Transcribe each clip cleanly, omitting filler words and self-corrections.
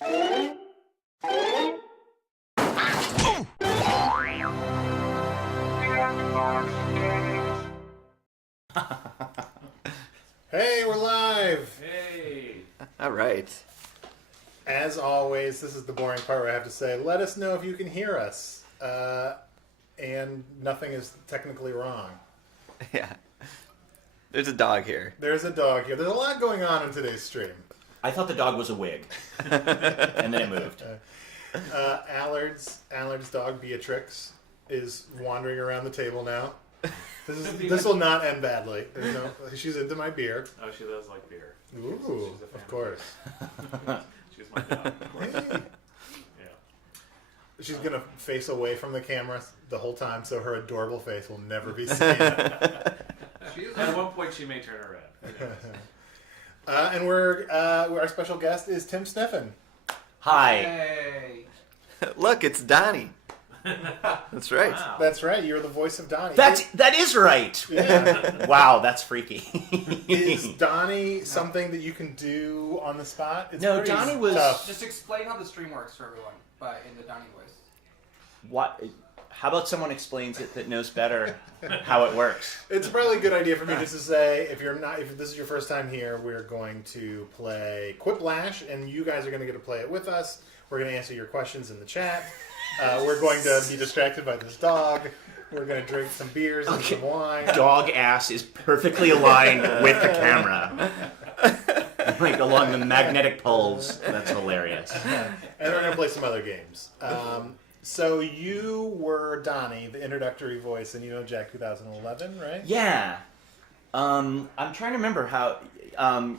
Hey, we're live! Hey! All right. As always, this is the boring part where I have to say, let us know if you can hear us. And nothing is technically wrong. Yeah. There's a dog here. There's a dog here. There's a lot going on in today's stream. I thought the dog was a wig. And then it moved. Allard's dog, Beatrix, is wandering around the table now. This will not end badly. She's into my beer. Oh, she does like beer. Ooh, She's a fan. of course. She's my dog, of course. Hey. Yeah. She's going to face away from the camera the whole time, so her adorable face will never be seen. At one point, she may turn her red. And our special guest is Tim Sniffen. Hi. Hey. Look, it's Donnie. That's right. Wow. That's right. You're the voice of Donnie. That is right. Yeah. Wow, that's freaky. Is Donnie something that you can do on the spot? It's No, pretty Donnie was- tough. Just explain how the stream works for everyone, but in the Donnie voice. What? How about someone explains it that knows better how it works? It's probably a good idea for me just to say, if this is your first time here, we're going to play Quiplash, and you guys are going to get to play it with us. We're going to answer your questions in the chat. We're going to be distracted by this dog. We're going to drink some beers and some wine. Dog ass is perfectly aligned with the camera. Like along the magnetic poles. That's hilarious. And we're going to play some other games. So you were Donnie, the introductory voice in Jack 2011, right? Yeah. I'm trying to remember how...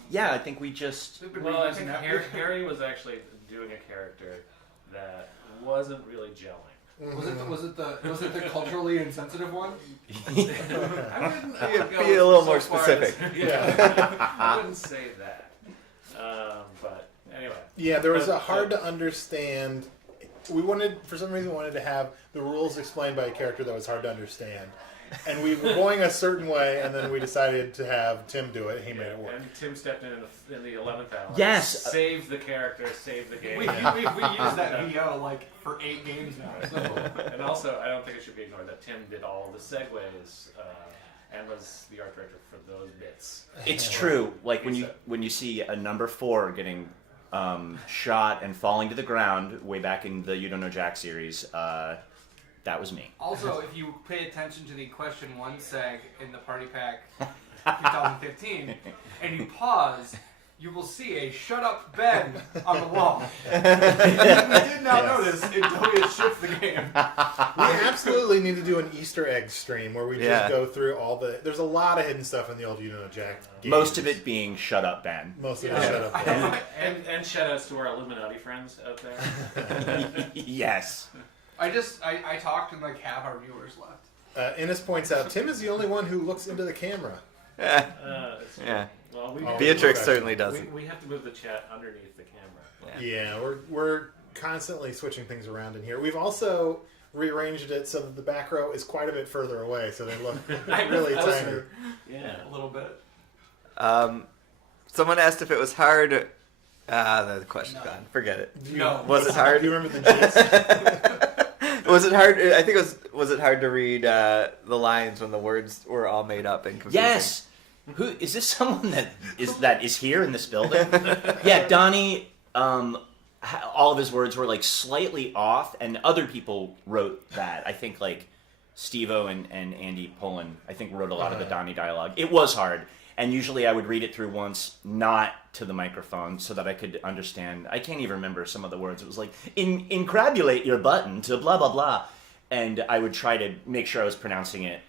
yeah, I think we just... Well, I think Harry was actually doing a character that wasn't really gelling. Was it the culturally insensitive one? I wouldn't go Be a little so more far specific. as- yeah, I wouldn't say that. But anyway. Yeah, there was a hard to understand. For some reason, we wanted to have the rules explained by a character that was hard to understand. And we were going a certain way, and then we decided to have Tim do it. He made it work. And Tim stepped in the 11th hour. Yes. Saved the character, saved the game. We used that VO like for 8 games now. So. And also, I don't think it should be ignored that Tim did all the segues and was the art director for those bits. It's true. Like when you see a number 4 getting shot and falling to the ground way back in the You Don't Know Jack series, that was me. Also, if you pay attention to the question 1 seg in the Party Pack 2015, and you pause, you will see a "Shut Up, Ben" on the wall. You did not notice until we had shipped the game. We absolutely need to do an Easter egg stream where we just go through all the... There's a lot of hidden stuff in the old You Don't Know Jack games. Most of it being "Shut Up, Ben." Most of it Shut Up, Ben. And shout outs to our Illuminati friends out there. Yes. I talked and like half our viewers left. Innes points out, Tim is the only one who looks into the camera. It's true. Yeah. Well, Beatrix certainly doesn't. We have to move the chat underneath the camera. Yeah, we're constantly switching things around in here. We've also rearranged it so that the back row is quite a bit further away, so they look really tiny. Yeah. A little bit. Someone asked if it was hard. The question's gone. Forget it. No. Was it hard? Do you remember the gist? Was it hard? I think it was. Was it hard to read the lines when the words were all made up and confusing? Yes. Who is this? Someone that is here in this building? Yeah, Donnie. All of his words were like slightly off, and other people wrote that. I think like Steve-O and Andy Pullen, I think, wrote a lot of the Donnie dialogue. It was hard, and usually I would read it through once, not to the microphone, so that I could understand. I can't even remember some of the words. It was like, incrabulate your button to blah, blah, blah. And I would try to make sure I was pronouncing it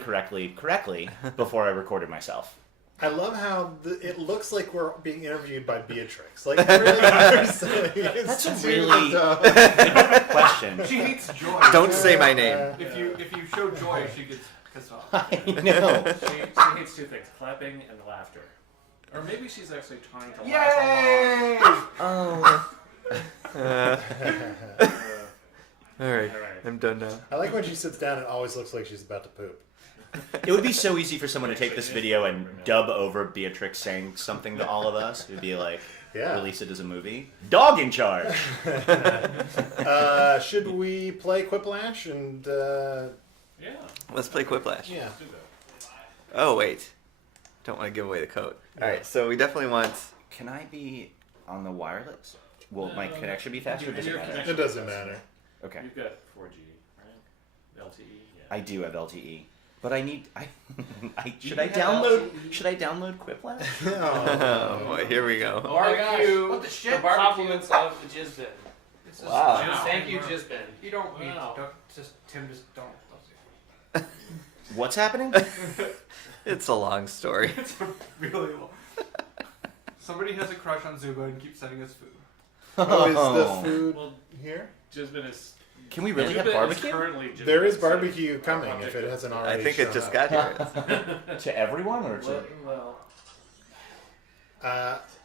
correctly before I recorded myself. I love how it looks like we're being interviewed by Beatrix. Like, really, that's a really question. She hates joy. Don't say my name. If you show joy, she gets pissed off. I know. She hates 2 things: clapping and laughter. Or maybe she's actually trying to laugh Yay! Oh. All right, All right. I'm done now. I like when she sits down, it always looks like she's about to poop. It would be so easy for someone to take this video and dub over Beatrix saying something to all of us. It would be like, Yeah. Release it as a movie. Dog in charge. Should we play Quiplash and Yeah. Let's play Quiplash. yeah? Do that. Oh wait, don't want to give away the code. All right, so we definitely want. Can I be on the wireless? Will my connection be faster? Or does it Your matter? connection- It doesn't matter. Okay. You've got 4G, right? LTE. Yeah. I do have LTE, but I need. Should You I have download? LTE? Should I download Quiplash? Oh boy, here we go. Oh my gosh. What the shit? The compliments of the jizz bin. This is Wow. Thank you, jizz bin. You don't need. Wow. Tim just don't. What's happening? It's a long story. It's really long. Somebody has a crush on Zuba and keeps sending us food. Oh, is the food Well, here? Jizbin is. Can we really have Jizbin is barbecue currently Jizbin, There is so- barbecue coming if it hasn't already. I think it shown just up. got here. to everyone or to? Well,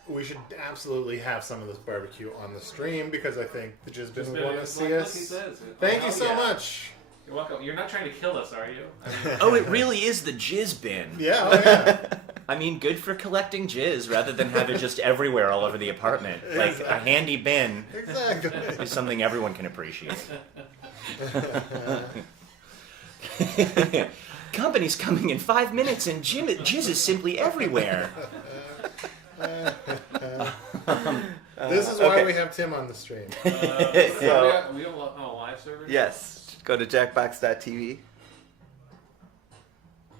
We should absolutely have some of this barbecue on the stream because I think the Jizbin would Jizbin want to is see like he us. says. Thank you Oh, so yeah. much. You're welcome. You're not trying to kill us, are you? I mean, Oh, it really is the jizz bin. Yeah, oh yeah. I mean, good for collecting jizz rather than have it just everywhere all over the apartment. Like a handy bin Exactly. is something everyone can appreciate. Company's coming in 5 minutes and jizz is simply everywhere. This is why okay. we have Tim on the stream. we So have a live server? yes, go to jackbox.tv.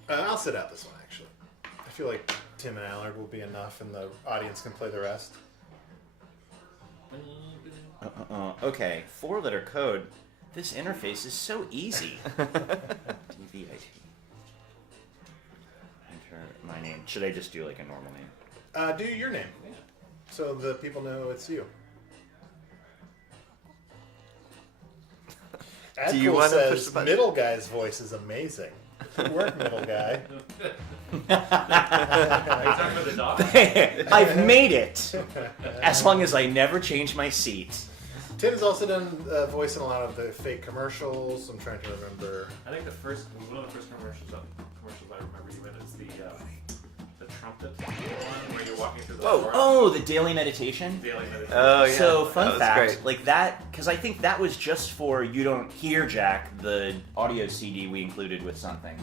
I'll sit out this one actually. I feel like Tim and Allard will be enough, and the audience can play the rest. Okay, 4-letter code. This interface is so easy. TVIT. Enter my name. Should I just do like a normal name? Do your name, so the people know it's you. Do you Adcool wanna push says the button? middle guy's voice is amazing. Good work, middle guy. Are you talking about the dog? I've made it! As long as I never change my seat. Tim's also done voice in a lot of the fake commercials. I'm trying to remember. I think one of the first commercials I remember even is the trumpet one where you're walking through the forest. Oh, the daily meditation? Daily meditation. Oh yeah. So, that fun was fact, great. like that, because I think that was just for You Don't Hear Jack, the audio CD we included with something.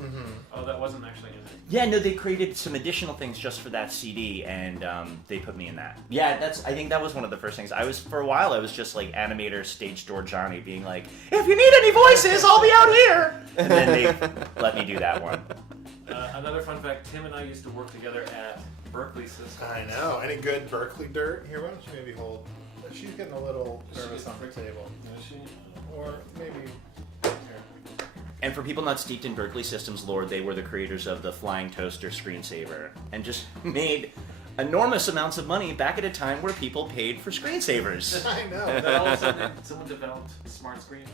Oh, that wasn't actually in it. Yeah, no, they created some additional things just for that CD, and they put me in that. Yeah, I think that was one of the first things. For a while, I was just like animator stage door Johnny being like, if you need any voices, I'll be out here! And then they let me do that one. Another fun fact, Tim and I used to work together at Berkeley Systems. I know. Any good Berkeley dirt? Here, why don't you maybe hold? She's getting a little nervous on the table. Is she? Or maybe. And for people not steeped in Berkeley Systems lore, they were the creators of the flying toaster screensaver and just made enormous amounts of money back at a time where people paid for screensavers. I Then know. all of a sudden, someone developed smart screens.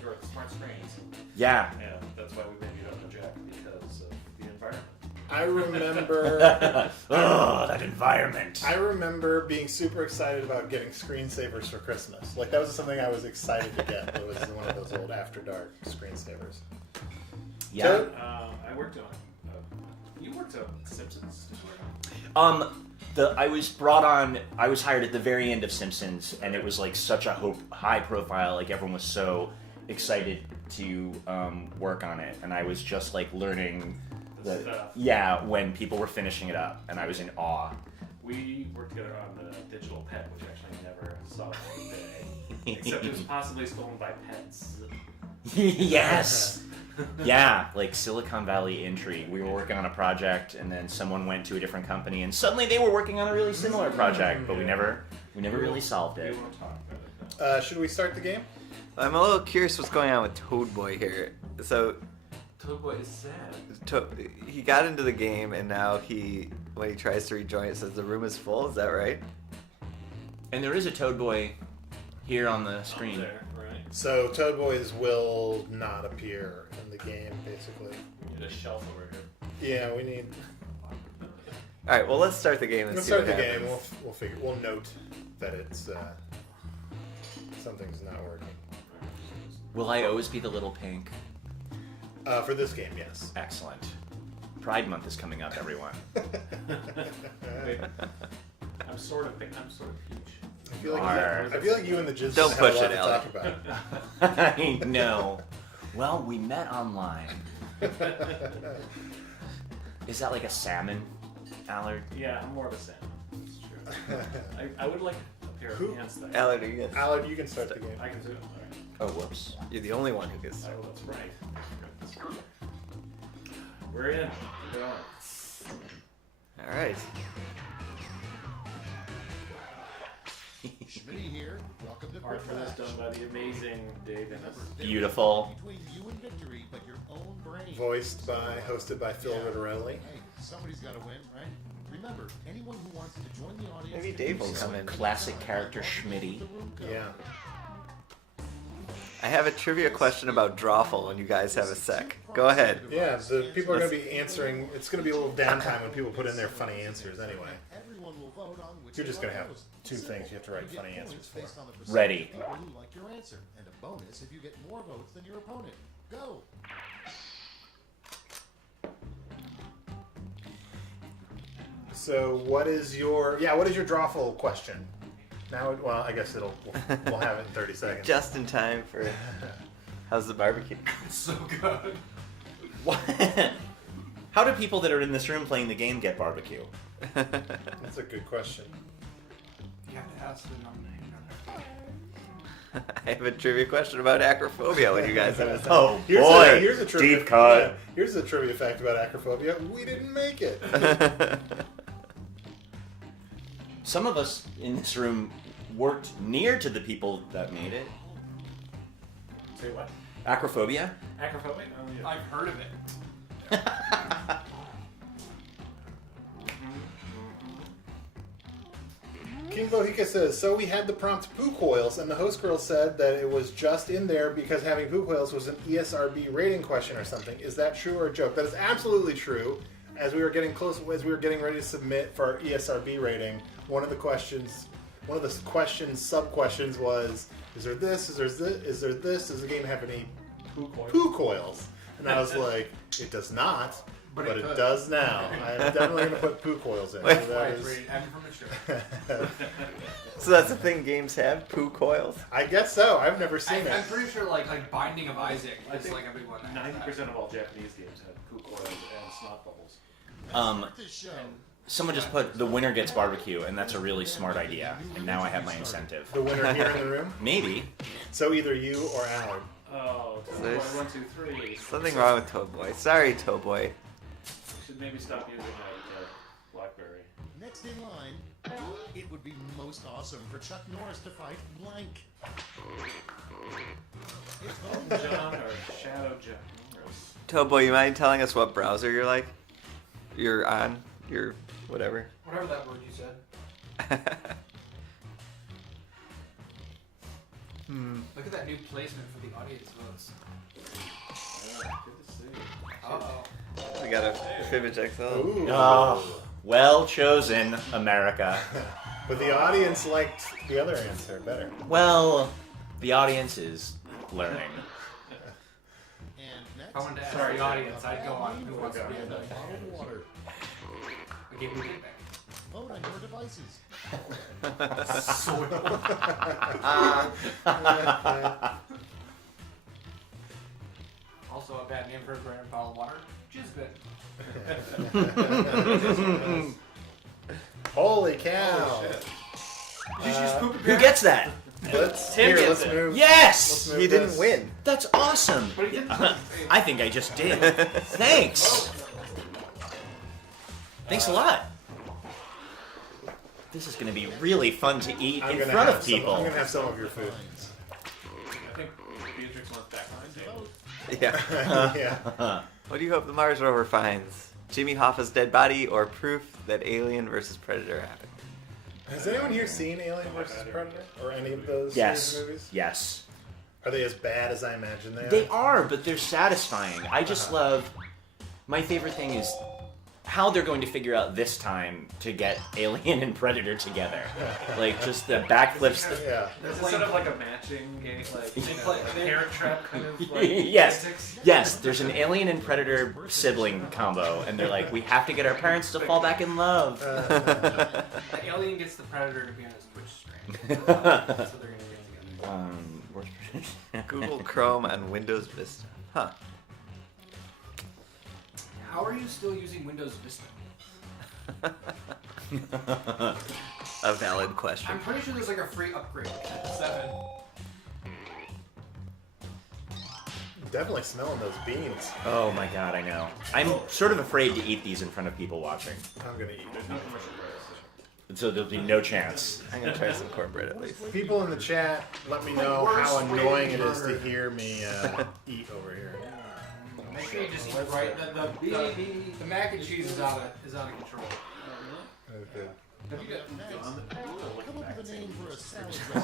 Yeah. Yeah, that's why we made it up to Jack, because of the environment. I remember. Oh, that environment. I remember being super excited about getting screensavers for Christmas. Like that was something I was excited to get. It was one of those old After Dark screensavers. Yeah. I worked on. You worked on Simpsons. Did you work on? I was hired at the very end of Simpsons, and it was like such a high profile, like everyone was so excited to work on it, and I was just like learning when people were finishing it up, and I was in awe. We worked together on the digital pet, which actually never saw the day, except it was possibly stolen by pets. Yes. Yeah, like Silicon Valley intrigue. We were working on a project, and then someone went to a different company, and suddenly they were working on a really similar project, but we never really solved We it. won't talk about it. Should we start the game? I'm a little curious what's going on with Toad Boy here. So Toadboy is sad. he got into the game, and now when he tries to rejoin, it says the room is full. Is that right? And there is a Toad Boy here on the screen. Up there, right? So Toad Boys will not appear in the game, basically. We need a shelf over here. Yeah, we need. All right. Well, let's start the game and Let's see start what the happens. game. We'll note that it's something's not working. Will I always be the little pink? For this game, yes. Excellent. Pride Month is coming up, everyone. Wait, I'm sort of peach. I feel like you and the jizz Don't have push a lot it, to Alec. talk about. I know. Well, we met online. Is that like a salmon, Allard? Yeah, I'm more of a salmon. That's true. I would like a pair of Who? pants though. Allard, you guys. Allard, you can start the game. I can do it. All right. Oh, whoops. You're the only one who gets. Oh, that's right. We're in. We're going. All right. Schmitty here. Welcome to Art for this Quiplash. done by the amazing Dave Ennis. Beautiful. Between you and victory, but your own brain. Hosted by Phil Ritterelli. Hey, somebody's got to win, right? Remember, anyone who wants to join the audience. Maybe Dave will come in. Classic character Schmitty. Yeah. I have a trivia question about Drawful when you guys have a sec. Go ahead. Yeah, the people are going to be answering. It's going to be a little downtime when people put in their funny answers anyway. Everyone will vote on which You're just going to have most. two things you have to write You get funny points answers for. based on the percentage Ready. of people who like your answer, and a bonus if you get more votes than your opponent. Go. So what is your drawful question? Now, well, I guess we'll have it in 30 seconds. Just in time for. How's the barbecue? So good. What? How do people that are in this room playing the game get barbecue? That's a good question. You have to ask the nominee. I have a trivia question about acrophobia when you guys have a sec. Oh Here's a trivia. deep cut. Yeah, here's a trivia fact about acrophobia. We didn't make it. Some of us in this room worked near to the people that made it. Say what? Acrophobia? Acrophobic? Oh, yeah. I've heard of it. King Bohica says, so we had the prompt poo coils, and the host girl said that it was just in there because having poo coils was an ESRB rating question or something. Is that true or a joke? That is absolutely true. As we were getting ready to submit for our ESRB rating, one of the sub-questions was, is there this, does the game have any poo coils? And I was like, it does not, but it could. does now. I'm definitely going to put poo coils in. Wait. So that is- Rated M for mature. So that's the thing games have? Poo coils? I guess so. I've never seen I'm it. pretty sure like Binding of Isaac I is think like a big one. that has 90% that. of all Japanese games have poo coils and snot bubbles. This show. Someone just put the winner gets barbecue, and that's a really smart idea. And now I have my incentive. The winner here in the room. Maybe. So either you or Allard. Oh, There's 1, 2, 3. Something wrong with Toeboy. Sorry, Toeboy. Should maybe stop using that BlackBerry. Next in line, it would be most awesome for Chuck Norris to fight blank. It's Bone John or Shadow John Norris. Toeboy, you mind telling us what browser you're like? You're on? You're whatever. Whatever that word you said. Look at that new placement for the audience votes. Yeah, good to see. Uh-oh. We got a Fibbage XL. Ooh. Oh, well chosen, America. But the audience liked the other answer better. Well, the audience is learning. And next, If I wanted to ask Sorry, the audience, I'd go on Who Wants to Be a and a Millionaire. bottled water. Okay, we get back. Vote on your devices. Also a bad name for a brand bottle of water. Jizbin. Holy cow! Oh, shit. Did you just poop Who gets that? Let's Tim here. gets Let's it. move. Yes! Let's move He didn't this. win. That's awesome. But he didn't. I think I just did. Thanks. Thanks a lot. This is going to be really fun to eat I'm in gonna front have of some- people. I'm gonna have some of your food. I think Beatrix wants back on the table. Yeah. Yeah. What do you hope the Mars rover finds? Jimmy Hoffa's dead body or proof that Alien versus Predator happened? Has anyone here seen Alien vs. Predator or any of those series Yes. of movies? Yes. Are they as bad as I imagine they are? They are, but they're satisfying. I just love. My favorite thing is how they're going to figure out this time to get Alien and Predator together. Like just the backflips. Yeah. Is it sort of like a matching game, like They play- they- Parent Trap kind of like Yes. antics? Yes, there's an Alien and Predator sibling combo, and they're like, we have to get our parents to fall back in love. The alien gets the predator to be on his Twitch stream. That's what they're gonna get together. Google Chrome and Windows Vista. Huh. How are you still using Windows Vista? A valid question. I'm pretty sure there's like a free upgrade. 7. Definitely smelling those beans. Oh my god, I know. I'm sort of afraid to eat these in front of people watching. I'm gonna eat There's it. no commercial breaks. So there'll be no chance. I'm gonna try some cornbread at least. People in the chat, let me know how annoying it is to hear me eat over here. Make sure you just eat right. The mac and cheese is out of control. Okay. Have you got? Come up with a name for a salad I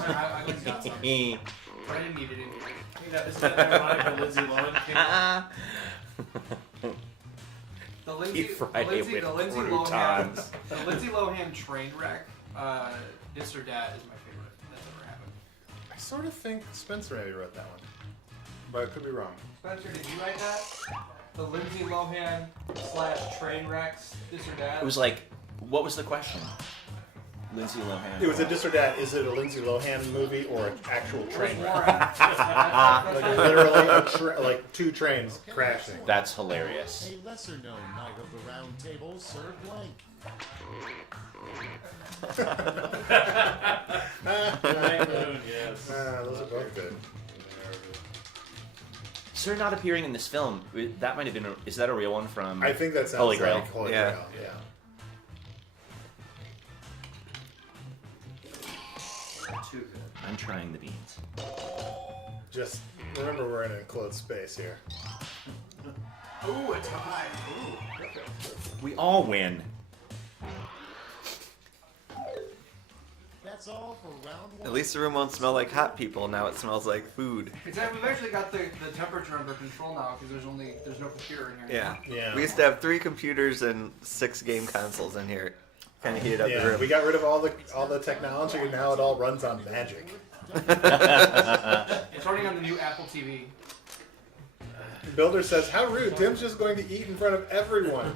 dressing. got some. I didn't need it in here. Hey, that is that ironic that Lindsay Lohan came out? The Lindsay, Eat Friday with the Lindsay croutons. Lohan, the Lindsay Lohan train wreck. This or that is my favorite that's ever happened. I sort of think Spencer maybe wrote that one, but I could be wrong. Spencer, did you write that? The Lindsay Lohan / train wrecks. This or that. It was like, what was the question? Lindsay Lohan. It was a dis or dat. Is it a Lindsay Lohan movie or an actual train wreck? Like literally, like two trains crashing. That's hilarious. A lesser known Knight of the Round Table, Sir Blank. Night Moon, yes. Those are both good. Sir not appearing in this film. That might have been. Is that a real one from? I think that sounds Holy Grail. like Holy Yeah. Grail. Yeah. Too good. I'm trying the beans. Just remember we're in an enclosed space here. Ooh, a tie. We all win. That's all for round one. At least the room won't smell like hot people. Now it smells like food. Exactly. We've actually got the temperature under control now because there's no computer in here. Yeah. Yeah. We used to have 3 computers and 6 game consoles in here. Kind of heated up the Yeah, room. we got rid of all the technology, and now it all runs on magic. It's running on the new Apple TV. Builder says, "How rude! Tim's just going to eat in front of everyone."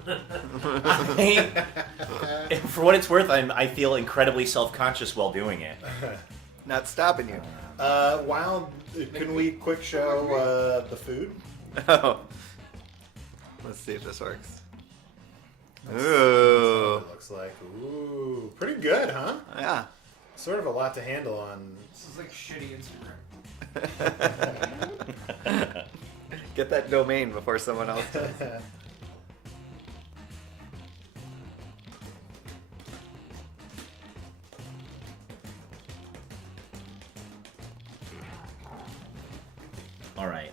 For what it's worth, I feel incredibly self-conscious while doing it. Not stopping you. Can we quick show the food? Oh. Let's see if this works. That's Ooh. what it looks like. Ooh, pretty good, huh? Yeah. Sort of a lot to handle on. This is like shitty Instagram. Get that domain before someone else does. All right.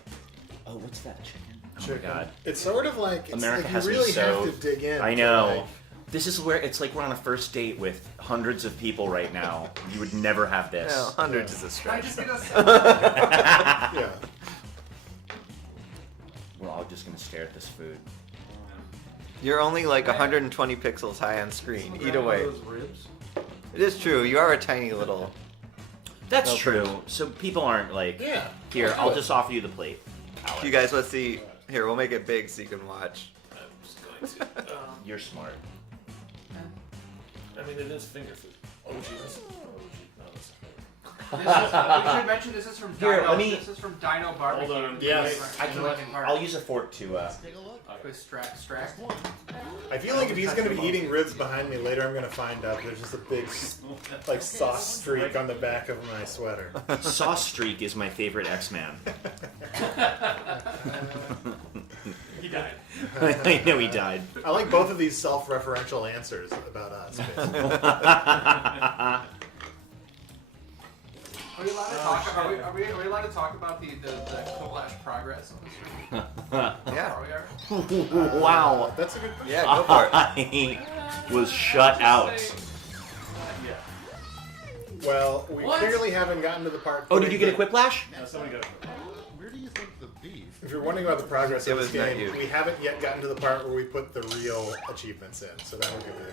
Oh, what's that chicken? Oh Chicken. my god. It's sort of like America you has me really so. have to dig in. I to, know. like- This is where it's like we're on a first date with hundreds of people right now. You would never have this. Well, hundreds is a Can I stretch. just get us? yeah. We're all just gonna stare at this food. You're only like 120 pixels high on screen. Eat away. Those ribs. It is true. You are a tiny little. That's No true. So people aren't like, Yeah. here, Let's do I'll it. just offer you the plate. If you guys want to see, here we'll make it big so you can watch. I'm just going to. You're smart. I mean, it is finger food. Oh, Jesus. Oh, no, that's We should mention this is from Here, Dino. let me- This is from Dino Barbecue. Hold on. Yes. I can. I'll use a fork to. Take a look. With Strack. That's one. I feel like if he's going to be eating ribs behind me later, I'm going to find out there's just a big, like, sauce streak on the back of my sweater. Sauce Streak is my favorite X-Man. He died. I know he died. I like both of these self-referential answers about us. basically. Are we allowed to talk? Are we allowed to talk about the Quiplash progress on the stream? Yeah. Are we are? Wow. That's a good question. Yeah, go for it. I was shut out. Yeah. Well, we What? clearly haven't gotten to the part. Oh, did you get a Quiplash? No, somebody got it. Where do you think the beef? If you're wondering about the progress It of this was not game, you. we haven't yet gotten to the part where we put the real achievements in. So that will give it.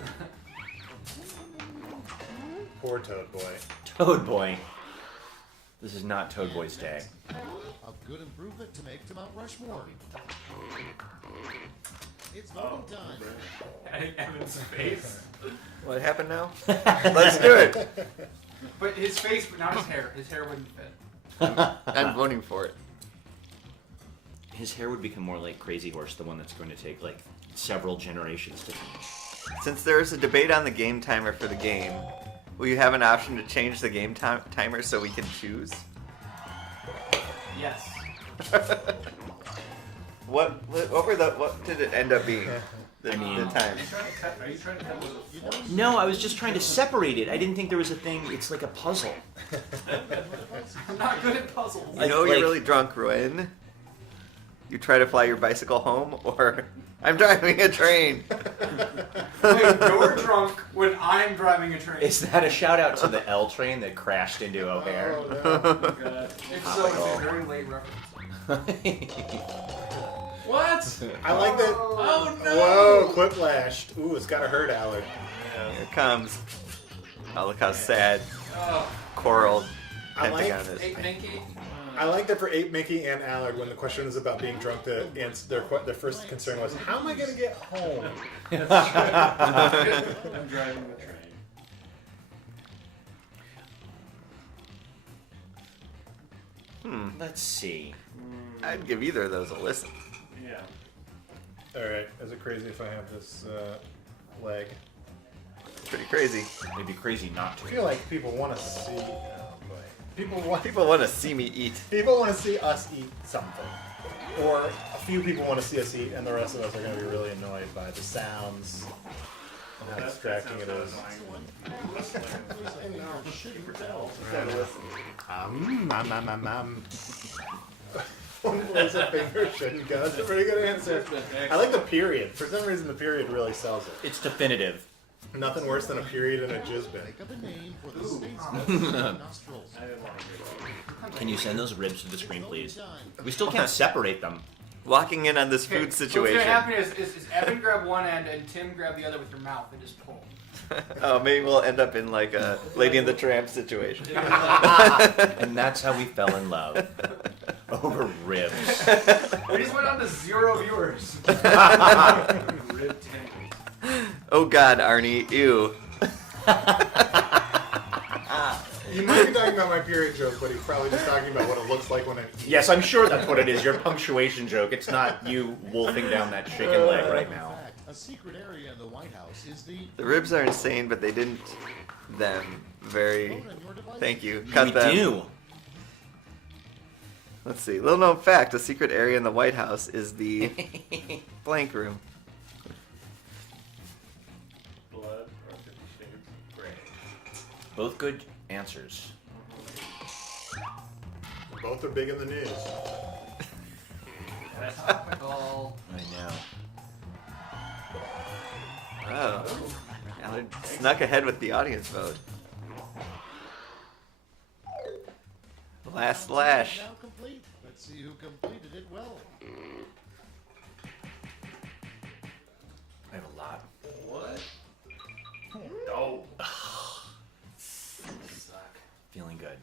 Poor Toad Boy. Toad Boy. This is not Toad Boy's day. A good improvement to make to Mount Rushmore. It's voting time. Adding Evan's face. What happened now? Let's do it. But his face, but not his hair. His hair wouldn't fit. I'm voting for it. His hair would become more like Crazy Horse, the one that's going to take like several generations to finish. Since there is a debate on the game timer for the game, will you have an option to change the game timer so we can choose? Yes. What did it end up being? The time. Are you trying to cut with a fork? No, I was just trying to separate it. I didn't think there was a thing. It's like a puzzle. I'm not good at puzzles. You know you're really drunk when you try to fly your bicycle home, or I'm driving a train. Wait, you're drunk when I'm driving a train. Is that a shout out to the L train that crashed into O'Hare? Oh, no. God. If so, it's a very late reference. What? I like that. Oh no! Whoa, Quiplash. Ooh, it's gotta hurt, Allard. Here it comes. Oh, look how sad Oh, Coral I like- Pentagon is. hey, Pinky. I like that for Ape, Mickey, and Allard, when the question is about being drunk, their first concern was, how am I gonna get home? I'm driving the train. Let's see. I'd give either of those a listen. Yeah. Alright, is it crazy if I have this leg? Pretty crazy. It'd be crazy not I to. feel like people want to see. Oh boy. People want to see me eat. People want to see us eat something, or a few people want to see us eat, and the rest of us are going to be really annoyed by the sounds and how distracting it is. One place a finger shouldn't go. That's a pretty good answer. I like the period. For some reason, the period really sells it. It's definitive. Nothing worse than a period in a jizz bin. Think of a name for the state's nostrils. I didn't want to hear that. Can you send those ribs to the screen, please? Time. We still can't separate them. Walking in on this Okay, food so what's situation. gonna happen is Evan grab one end and Tim grab the other with your mouth and just pull. Oh, maybe we'll end up in like a Lady and the Tramp situation. And that's how we fell in love. Over ribs. We just went on to 0 viewers. Rib tenders. Oh God, Arnie, ew. You might be talking about my period joke, but he's probably just talking about what it looks like when I eat. Yes, I'm sure that's what it is. Your punctuation joke. It's not you wolfing down that chicken leg right now. In fact, a secret area in the White House is the The ribs are insane, but they didn't them very. phone on your device. Thank you. Cut We them. do. Let's see. Little known fact: a secret area in the White House is the blank room. Blood or 50 Shades of Grey. Both good answers. Both are big in the news. Topical. I know. Oh, Allard snuck ahead with the audience vote. Last lash. Now complete. Let's see who completed it well. I have a lot. What? Oh. Suck. Feeling good.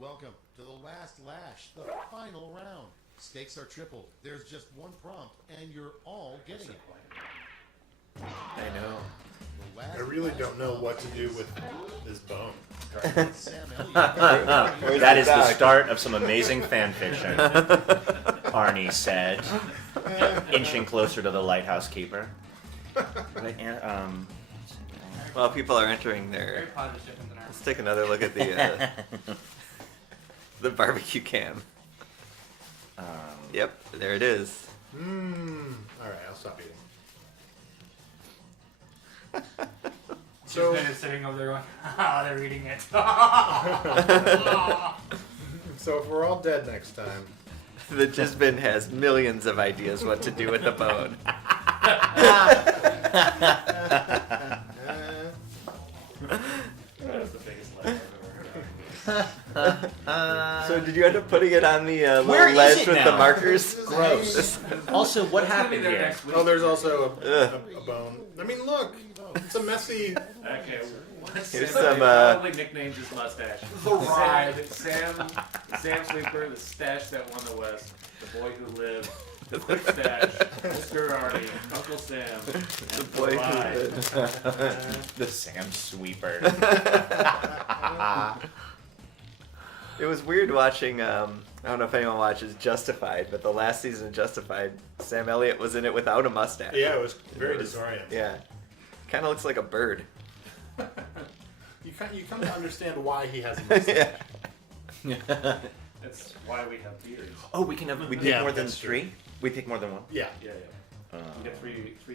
Welcome to the last lash, the final round. Stakes are triple. There's just one prompt, and you're all getting it. I know. The last I really lash don't know prompt what to do with this bone. is Sam Elliott. Where's That the is the dog? start of some amazing fan fiction. Arnie said, inching closer to the lighthouse keeper. Right, While people are entering Very their, positive different than ours. let's take another look at the barbecue cam. Yep, there it is. Alright, I'll stop eating. So is sitting over there going, ah, they're eating it. So if we're all dead next time, The Jizbin has millions of ideas what to do with the bone. That was the biggest laugh I've ever heard. So did you end up putting it on the Where little is ledge it with now? the markers? Gross. Also, what It's gonna be happened there here? next week. oh, there's also a bone. I mean, look, it's a messy. Okay. What's Here's Sam some, probably nicknamed his mustache. The ride. Sam Sleeper, the stash that won the West, the boy who lived, Quick Stash, Mr. Artie, Uncle Sam, and boy who Ride. The Sam Sweeper. It was weird watching. I don't know if anyone watches Justified, but the last season of Justified, Sam Elliott was in it without a mustache. Yeah, it was very It was- disorienting. Yeah, kind of looks like a bird. You come to understand why he has a mustache. Yeah. That's why we have beards. Oh, we can have. We take Yeah, more than that's true. 3. We take more than 1. Yeah. Yeah. You get three points to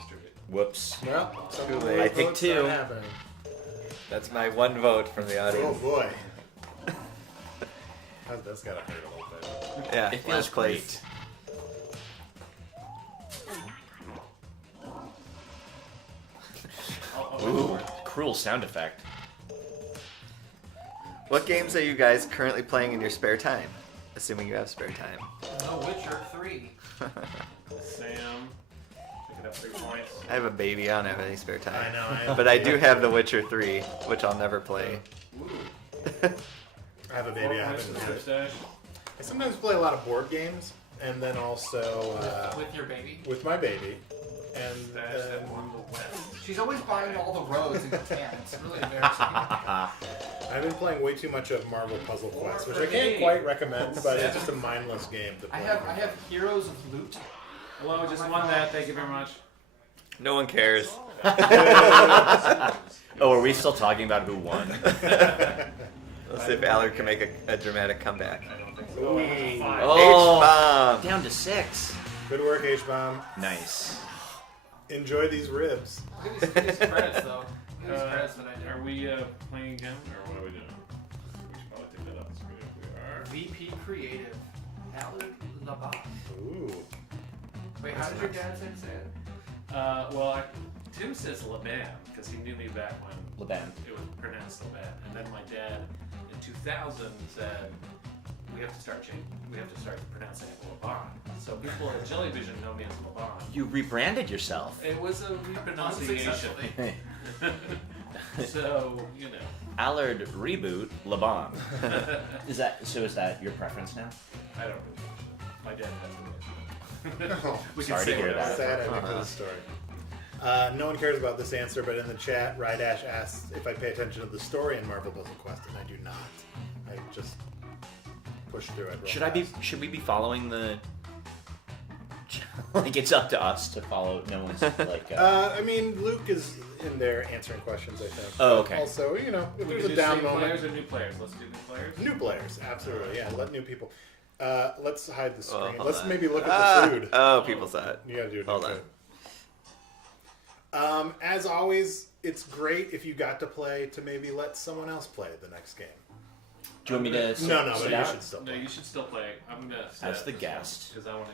distribute. Whoops. Well, some Too of late. those I picked votes 2. aren't happening. That's my one vote from the Oh audience. boy. That's gotta hurt a little bit. Yeah, It feels last place. Ooh, cruel sound effect. What games are you guys currently playing in your spare time? Assuming you have spare time. No, Witcher 3. Sam, pick it up 3 points. I have a baby. I don't have any spare time. I know. But I do have The Witcher 3, which I'll never play. Ooh. I have a 4 baby. I points haven't to had Quick it. Stash. I sometimes play a lot of board games, and then also With your baby. with my baby. And Stash that won the West. She's always buying all the roads in Japan. It's really embarrassing. I've been playing way too much of Marvel Puzzle Quest, which I for can't me. quite recommend, but it's just a mindless game to play. I have Heroes of Loot. Hello, just won that. Thank you very much. No one cares. Oh, are we still talking about who won? Let's see if Allard can make a dramatic comeback. I don't think so. Ooh. 5. Oh, H-bomb! down to 6. Good work, H-Bomb. Nice. Enjoy these ribs. Look at these credits, though. Look at these credits that I did. Are we playing again, or what are we doing? We should probably take that up. If we are. VP Creative. Allard Labat. Ooh. Wait, how did your dad say it? Tim says Laban because he knew me back when Laban. it was pronounced Laban, and then my dad in 2000 said we have to start pronouncing it Laban. So people at Jellyvision know me as Laban. You rebranded yourself. It was a repronunciation. Unsuccessfully. So you know. Allard reboot Laban. Is that your preference now? I don't really know. My dad has the Oh, We can Sorry to say hear whatever. that. sad ending to the story. No one cares about this answer, but in the chat, Rydash asks if I pay attention to the story in Marvel Puzzle Quest, and I do not. I just push through it. Real fast. Should we be following the? Like it's up to us to follow. No one's like. I mean, Luke is in there answering questions, I think. Oh, okay. Also, you know, if We there's can a do down same moment. players or new players. Let's do new players. New players, absolutely. Yeah, let new people. Let's hide the Well, screen. hold Let's on. maybe look at the food. Oh, people saw it. You gotta do it. Hold on. As always, it's great if you got to play to maybe let someone else play the next game. Do you want me to? No, but sit you out? should still No, play. you should still play. I'm gonna As the guest. because I want to.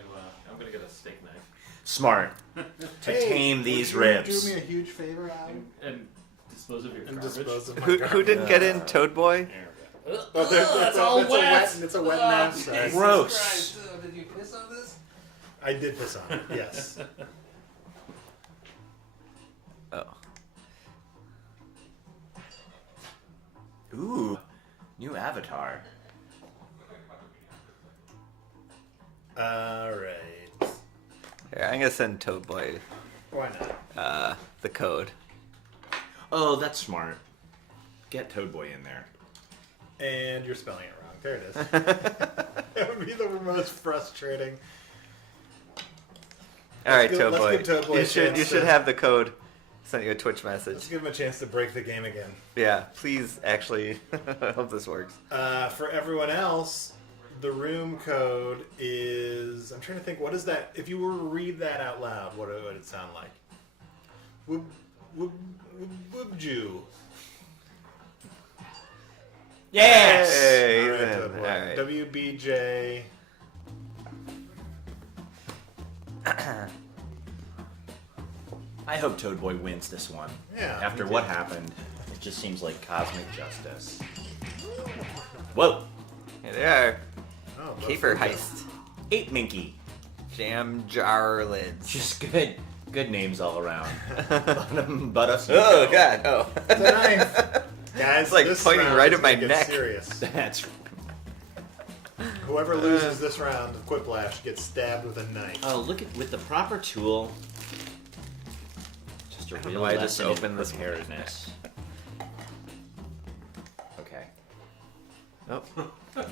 I'm gonna get a steak knife Smart to Hey, tame these would you ribs. Do me a huge favor, Adam, and dispose of your and garbage. dispose of my Who garbage. didn't get in Toad Boy? There we go. Oh, it's all it's wet. It's a wet mess. Jesus Gross. Christ. Did you piss on this? I did piss on it. Yes. Oh. Ooh, new avatar. All right. Here, I'm gonna send Toad Boy Why not? the code. Oh, that's smart. Get Toad Boy in there. And you're spelling it wrong. There it is. That would be the most frustrating. All right, give- Toad let's Boy. give Toad Boy a You should chance should to- have the code. Sent you a Twitch message. Let's give him a chance to break the game again. Yeah, please. Actually, I hope this works. For everyone else, the room code is. I'm trying to think. What is that? If you were to read that out loud, what would it sound like? Woobju. Yes. Hey, All right, then. Toad Boy. All right. WBJ. I hope Toad Boy wins this one. Yeah, After me what too. happened, it just seems like cosmic justice. Whoa. Here they are. Oh, Caper that's- heist. Ape Minky. Jam jar lids. Just good names all around. but us. Oh God! Oh. It's a knife. Guys, It's like this pointing round right is at my gonna get neck. Serious. That's whoever loses this round of Quiplash gets stabbed with a knife. Oh, look at with the proper tool. Just a don't know real why I just lesson in opened this preparedness. Okay. Oh,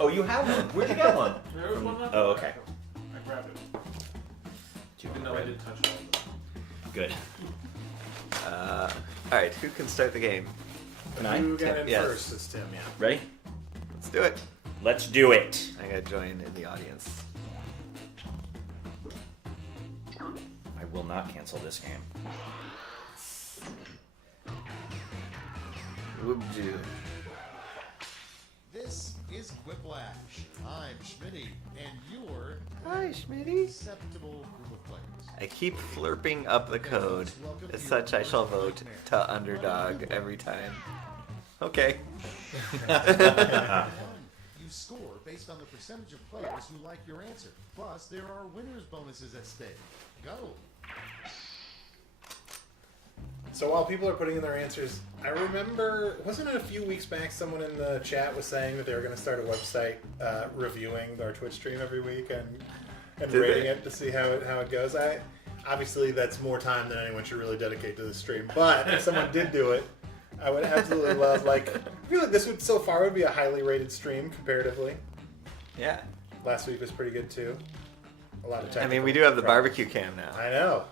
Oh, you have one. Where'd you get one? There was one left. Oh, okay. I grabbed it. Even though I didn't touch it. Good. all right. Who can start the game? Can I? Who got in Yes. first? It's Tim, yeah. Ready? Let's do it. Let's do it. I gotta join in the audience. I will not cancel this game. Whoop do. This is Quiplash. I'm Schmitty, and you're Hi, Schmitty. acceptable group of players. I keep flirping up the code. As such, I shall vote to underdog every time. Okay. You score based on the percentage of players who like your answer. Plus, there are winners bonuses at stake. Go. So while people are putting in their answers, I remember, wasn't it a few weeks back someone in the chat was saying that they were going to start a website reviewing our Twitch stream every week and Did rating they? it to see how it goes. Obviously, that's more time than anyone should really dedicate to the stream. But if someone did do it, I would absolutely love, I feel like this would so far would be a highly rated stream comparatively. Yeah. Last week was pretty good too. A lot of I technical mean, we do have the problems. barbecue cam now. I know.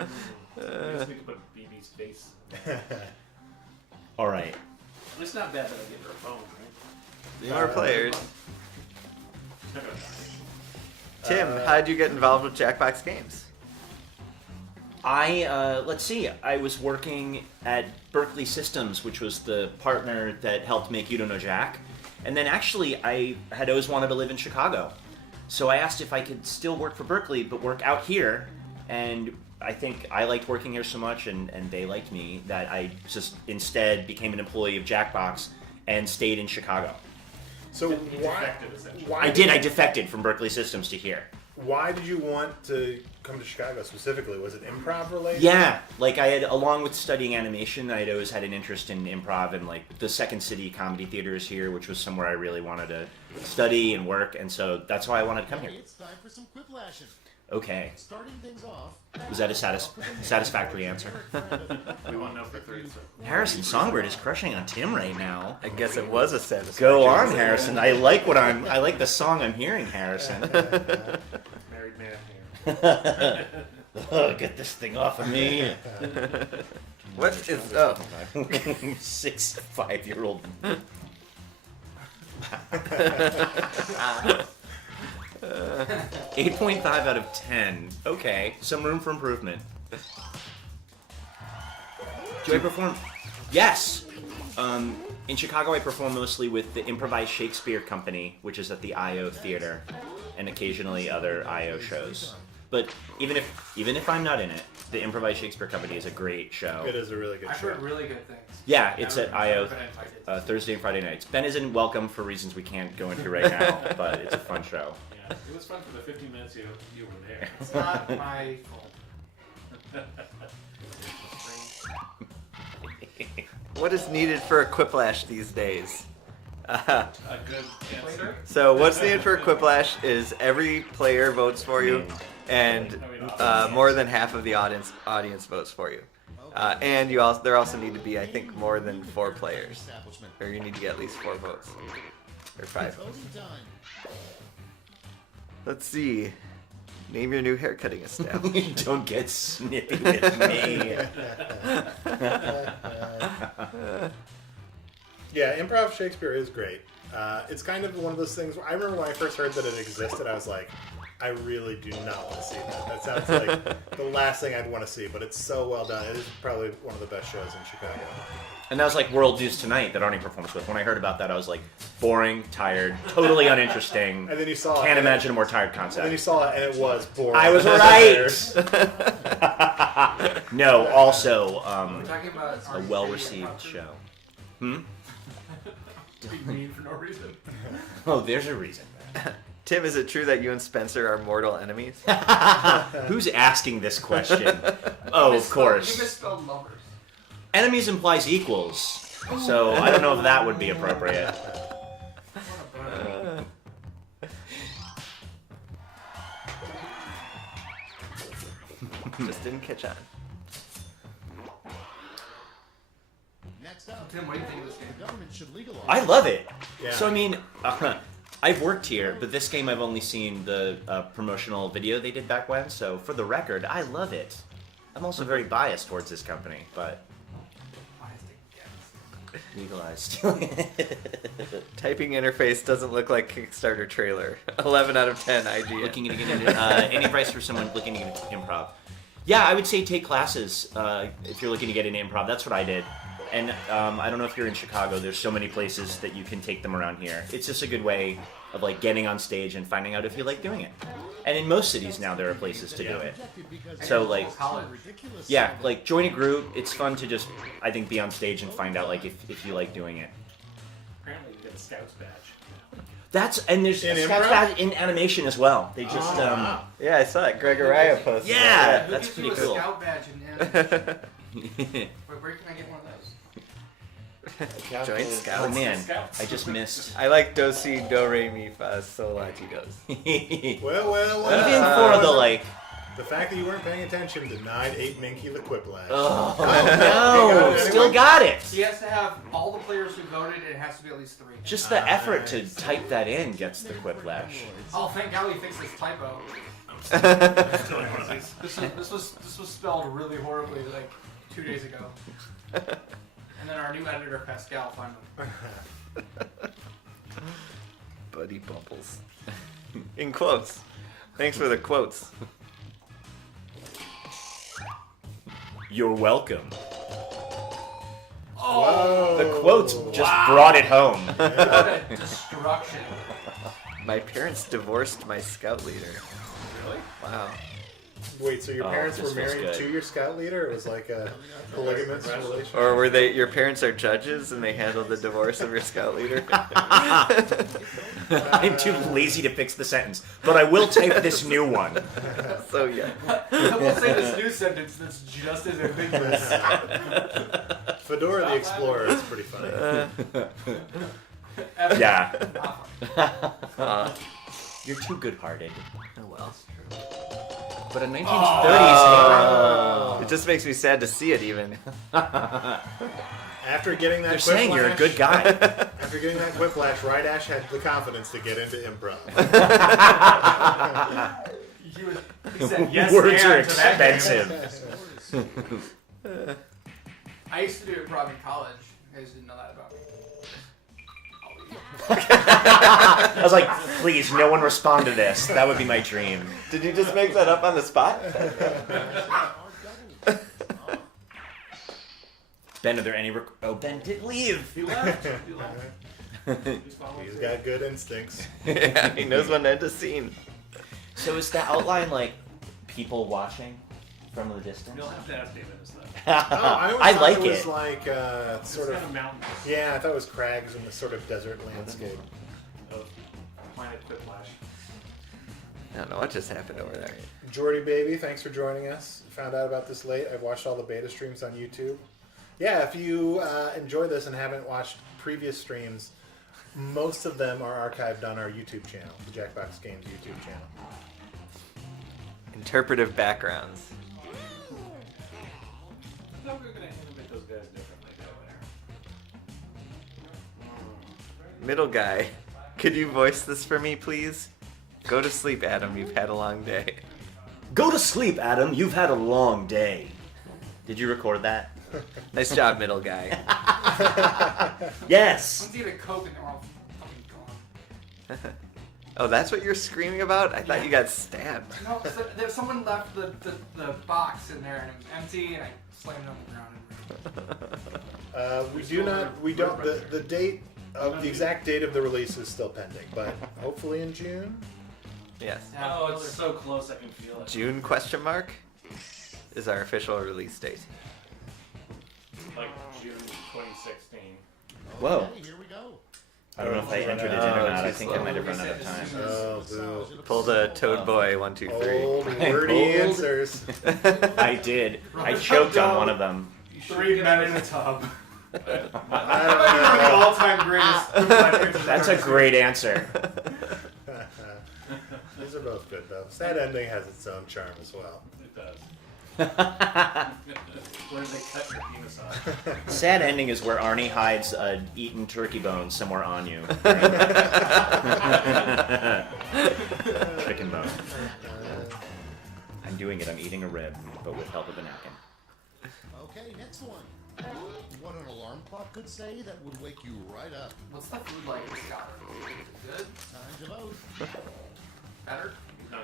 I guess we could put BB's face. All right. It's not bad that I get her a phone, right? More players. Not gonna die. Tim, how did you get involved with Jackbox Games? Let's see. I was working at Berkeley Systems, which was the partner that helped make You Don't Know Jack. And then actually, I had always wanted to live in Chicago. So I asked if I could still work for Berkeley, but work out here. And I think I liked working here so much, and they liked me, that I just instead became an employee of Jackbox and stayed in Chicago. So You why? defected, essentially. Why I did. I defected from Berkeley Systems to here. Why did you want to come to Chicago specifically? Was it improv related? Yeah, like I had, along with studying animation, I'd always had an interest in improv, and like the Second City Comedy Theater is here, which was somewhere I really wanted to study and work, and so that's why I wanted to come here. It's time for some Quiplashing. Okay, Starting things off. was that a satisfactory answer? We want to know for third. So. Harrison Songbird is crushing on Tim right now. I guess it was a satisfaction. Go on, Harrison. I like the song I'm hearing, Harrison. Married man here. Oh, get this thing off of me. What is... Oh. 5-year-old. 8.5 out of 10. Okay, some room for improvement. Do I perform? Yes. In Chicago, I perform mostly with the Improvised Shakespeare Company, which is at the I.O. Theater, and occasionally other I.O. shows. But even if I'm not in it, the Improvised Shakespeare Company is a great show. It is a really good I've show. heard really good things. Yeah, it's at I.O. Never been invited. Thursday and Friday nights. Ben isn't welcome for reasons we can't go into right now, but it's a fun show. Yeah, it was fun for the 15 minutes you were there. It's not my fault. What is needed for a Quiplash these days? A good answer. So what's needed for a Quiplash is every player votes for you, and more than half of the audience votes for you. And there also need to be, I think, more than 4 players, Establishment. or you need to get at least 4 votes, or 5. Voting time. Let's see. Name your new haircutting establishment. Don't get snippy with me. Yeah, improv Shakespeare is great. It's kind of one of those things where I remember when I first heard that it existed, I was like, I really do not want to see that. That sounds like the last thing I'd want to see, but it's so well done. It is probably one of the best shows in Chicago. And that was like World News Tonight that Arnie performs with. When I heard about that, I was like, boring, tired, totally uninteresting. And then you saw it. Can't imagine a more tired And then you concept. saw it, and it was boring. I was right! No, also, We're talking about a well-received show. Being mean for no reason. Oh, there's a reason. Tim, is it true that you and Spencer are mortal enemies? Who's asking this question? Oh, of You course. misspelled lovers. Enemies implies equals. So I don't know if that would be appropriate. Just didn't catch on. Next up, Tim, what do you think of this game? the government should legalize. I love it. Yeah. So I mean, I've worked here, but this game I've only seen the promotional video they did back when. So for the record, I love it. I'm also very biased towards this company, but legalized. Typing interface doesn't look like Kickstarter trailer. 11 out of 10 IGN. Looking to get into any advice for someone looking to get into improv? Yeah, I would say take classes if you're looking to get into improv. That's what I did. And I don't know if you're in Chicago. There's so many places that you can take them around here. It's just a good way of like getting on stage and finding out if you like doing it. And in most cities now there are places to do it. So like, yeah, like join a group. It's fun to just, I think, be on stage and find out like if you like doing it. Apparently, you get a Scouts badge. And there's In a improv? Scouts badge in animation as well. They just Yeah, I saw it. Greg Araya posted. yeah, Who that's gives you pretty a cool. scout badge in animation? Where can I get one of those? Joint Oh Scouts. man, Scouts. I just missed. I like do si do re mi fa sol la ti dos. Even Well. for the like. The fact that you weren't paying attention denied 8 Minky the Quiplash. Oh You got no! it Still anyway? got it. He has to have all the players who voted, and it has to be at least 3. Just the effort to type that in gets the quiplash. Oh, thank God we fixed this typo. This was spelled really horribly like 2 days ago. And then our new editor Pascal found him. Buddy Bumbles. In quotes. Thanks for the quotes. You're welcome. Whoa. The quotes just brought it home. What a destruction. My parents divorced my scout leader. Really? Wow. Wait, so your Oh, parents were this feels married good. to your scout leader? It was like a polygamous relationship? Or were they your parents are judges and they handled the divorce of your scout leader? I'm too lazy to fix the sentence, but I will type this new one. So yeah. I will say this new sentence that's just as ambiguous. Fedora the Explorer is pretty funny. Yeah. Aw. You're too good-hearted. Oh well. But in 1930s, It just makes me sad to see it even. After getting that they're saying you're a good guy. After getting that Quiplash, Rydash had the confidence to get into improv. He said yes. Words are and to that game. expensive. I used to do improv in college. You guys didn't know that about me. I was like, please, no one respond to this. That would be my dream. Did you just make that up on the spot? Ben, are there any... Oh, Ben did leave. He left. He left. He's following He's through. got good instincts. Yeah, he knows when to end a scene. So is the outline like people watching from the distance? You'll have to ask David this though. I always I thought like it was it. like It's sort kind of. of mountains Yeah, I thought it was crags in the sort of desert landscape. of Planet Quiplash. I don't know what just happened over there. Jordy Baby, thanks for joining us. Found out about this late. I've watched all the beta streams on YouTube. Yeah, if you enjoy this and haven't watched previous streams, most of them are archived on our YouTube channel, the Jackbox Games YouTube channel. Interpretive backgrounds. I thought we were going to animate those guys differently over there. Middle guy. Could you voice this for me, please? Go to sleep, Adam. You've had a long day. Go to sleep, Adam. You've had a long day. Did you record that? Nice job, middle guy. Yes. Once you get a Coke and they're all fucking gone. Oh, that's what you're screaming about? I thought you got stabbed. No, so there, someone left the box in there and it was empty, and I slammed it on the ground. We don't, the date of the exact date of the release is still pending, but hopefully in June. Yes. Oh, it's so close I can feel it. June question mark is our official release date. Like June 2016. Whoa. Okay, here we go. I don't know if I entered it in or not. I think I might have run out of time. Oh, boo. Pulled a Toad Boy 1, 2, 3. Old wordy answers. I did. I choked on one of them. 3 men in a tub. The all-time greatest. That's a great answer. These are both good though. Sad ending has its own charm as well. It does. Where did they cut your penis off? Sad ending is where Arnie hides a eaten turkey bone somewhere on you. Chicken bone. I'm doing it. I'm eating a rib, but with help of a napkin. Okay, next one. What an alarm clock could say that would wake you right up. What's the food like in Scotland? Good? Time to vote. Better? Not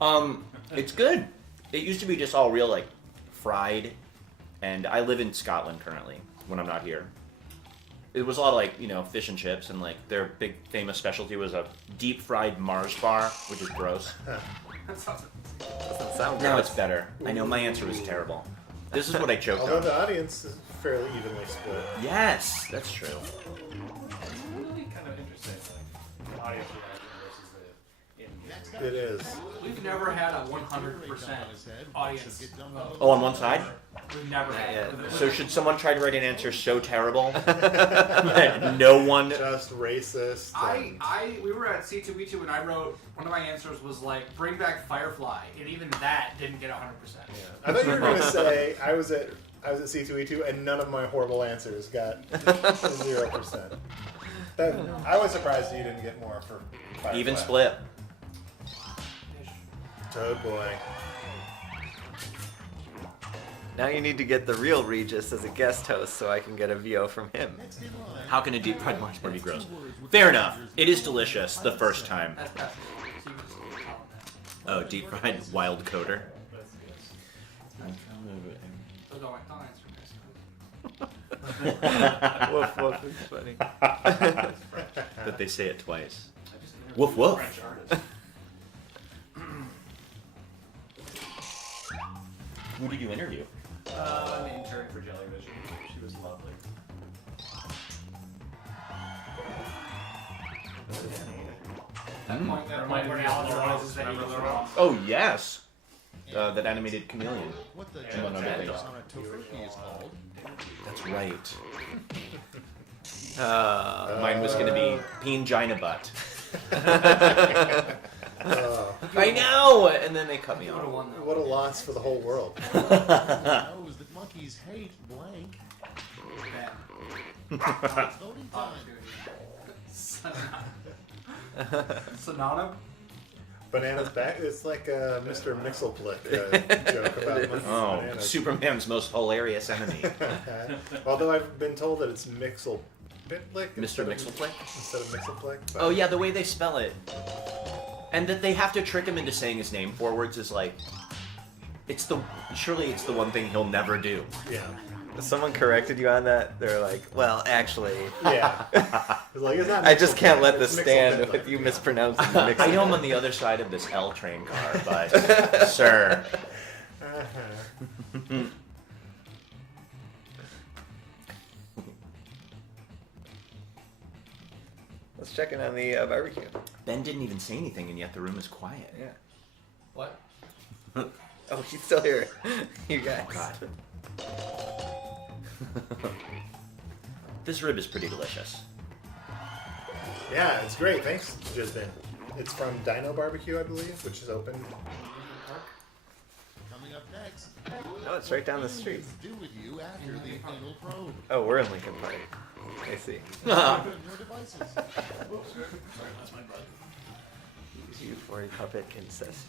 answering. It's good. It used to be just all real, like, fried, and I live in Scotland currently when I'm not here. It was a lot of, like, fish and chips, and, like, their big famous specialty was a deep fried Mars bar, which is gross. That sounds Doesn't sound Now gross. it's better. I know my answer was terrible. This is what I choked Although on. the audience is fairly evenly split. Yes, that's true. It's really kind of interesting, like, the audience reaction versus the in-game. Next up. It is. We've never had a 100% audience. Oh, on one side? We've never had. yet. So should someone try to write an answer so terrible that no one... Just racist. and- We were at C2E2 and I wrote, one of my answers was like, bring back Firefly, and even that didn't get 100%. Yeah. I thought you were going to say I was at C2E2 and none of my horrible answers got 0%. I was surprised you didn't get more for Firefly. Even split. Oh boy. Now you need to get the real Regis as a guest host so I can get a VO from him. Next in line. How can a deep fried Mars bar be gross? Fair enough. It is delicious the first time. That's best. So you can just tell them that. Oh, deep fried wild coder. So don't answer this. Woof woof is funny. That they say it twice. I just interviewed Woof, woof. a French artist. Who did you interview? An intern for Jellyvision. She was lovely. That point, that Reminded point where me of Alan Laurel. realizes that he Remember was Laurel? wrong. Oh, yes. That animated chameleon. What the Among other things. on a tofurkey is called. That's right. Uh, Mine was going to be Peangina Butt. Oh, I know! And then they cut me You would have off. won that. what a loss for the whole world. Knows that monkeys hate blank. Bad. It's voting Oh, time. dude. Sonata? Bananas back. It's like a Mr. Mixelplick joke about monkeys Oh, and bananas. Superman's most hilarious enemy. Although I've been told that it's Mixelplick. Mr. Mixelplick? Instead of Mixelplick. but- Oh, yeah, the way they spell it. And that they have to trick him into saying his name forwards is like... Surely it's the one thing he'll never do. Yeah. someone corrected you on that? They're like, well, actually, Yeah. It's like, it's not I just can't Mixelplick, let this it's stand Mixelplick. with you mispronouncing I know I'm Mixelplick. on the other side of this L train car, but... Sir. Uh-huh. Let's check in on the barbecue. Ben didn't even say anything, and yet the room is quiet. Yeah. What? Oh, he's still here. You guys. God. This rib is pretty delicious. Yeah, it's great. Thanks, Jisbin. It's from Dino Barbecue, I believe, which is open. Coming up next. Oh, it's right down the street. Do with you after the anal probe. Oh, we're in Lincoln Park. I see. On your devices. You for a puppet incest.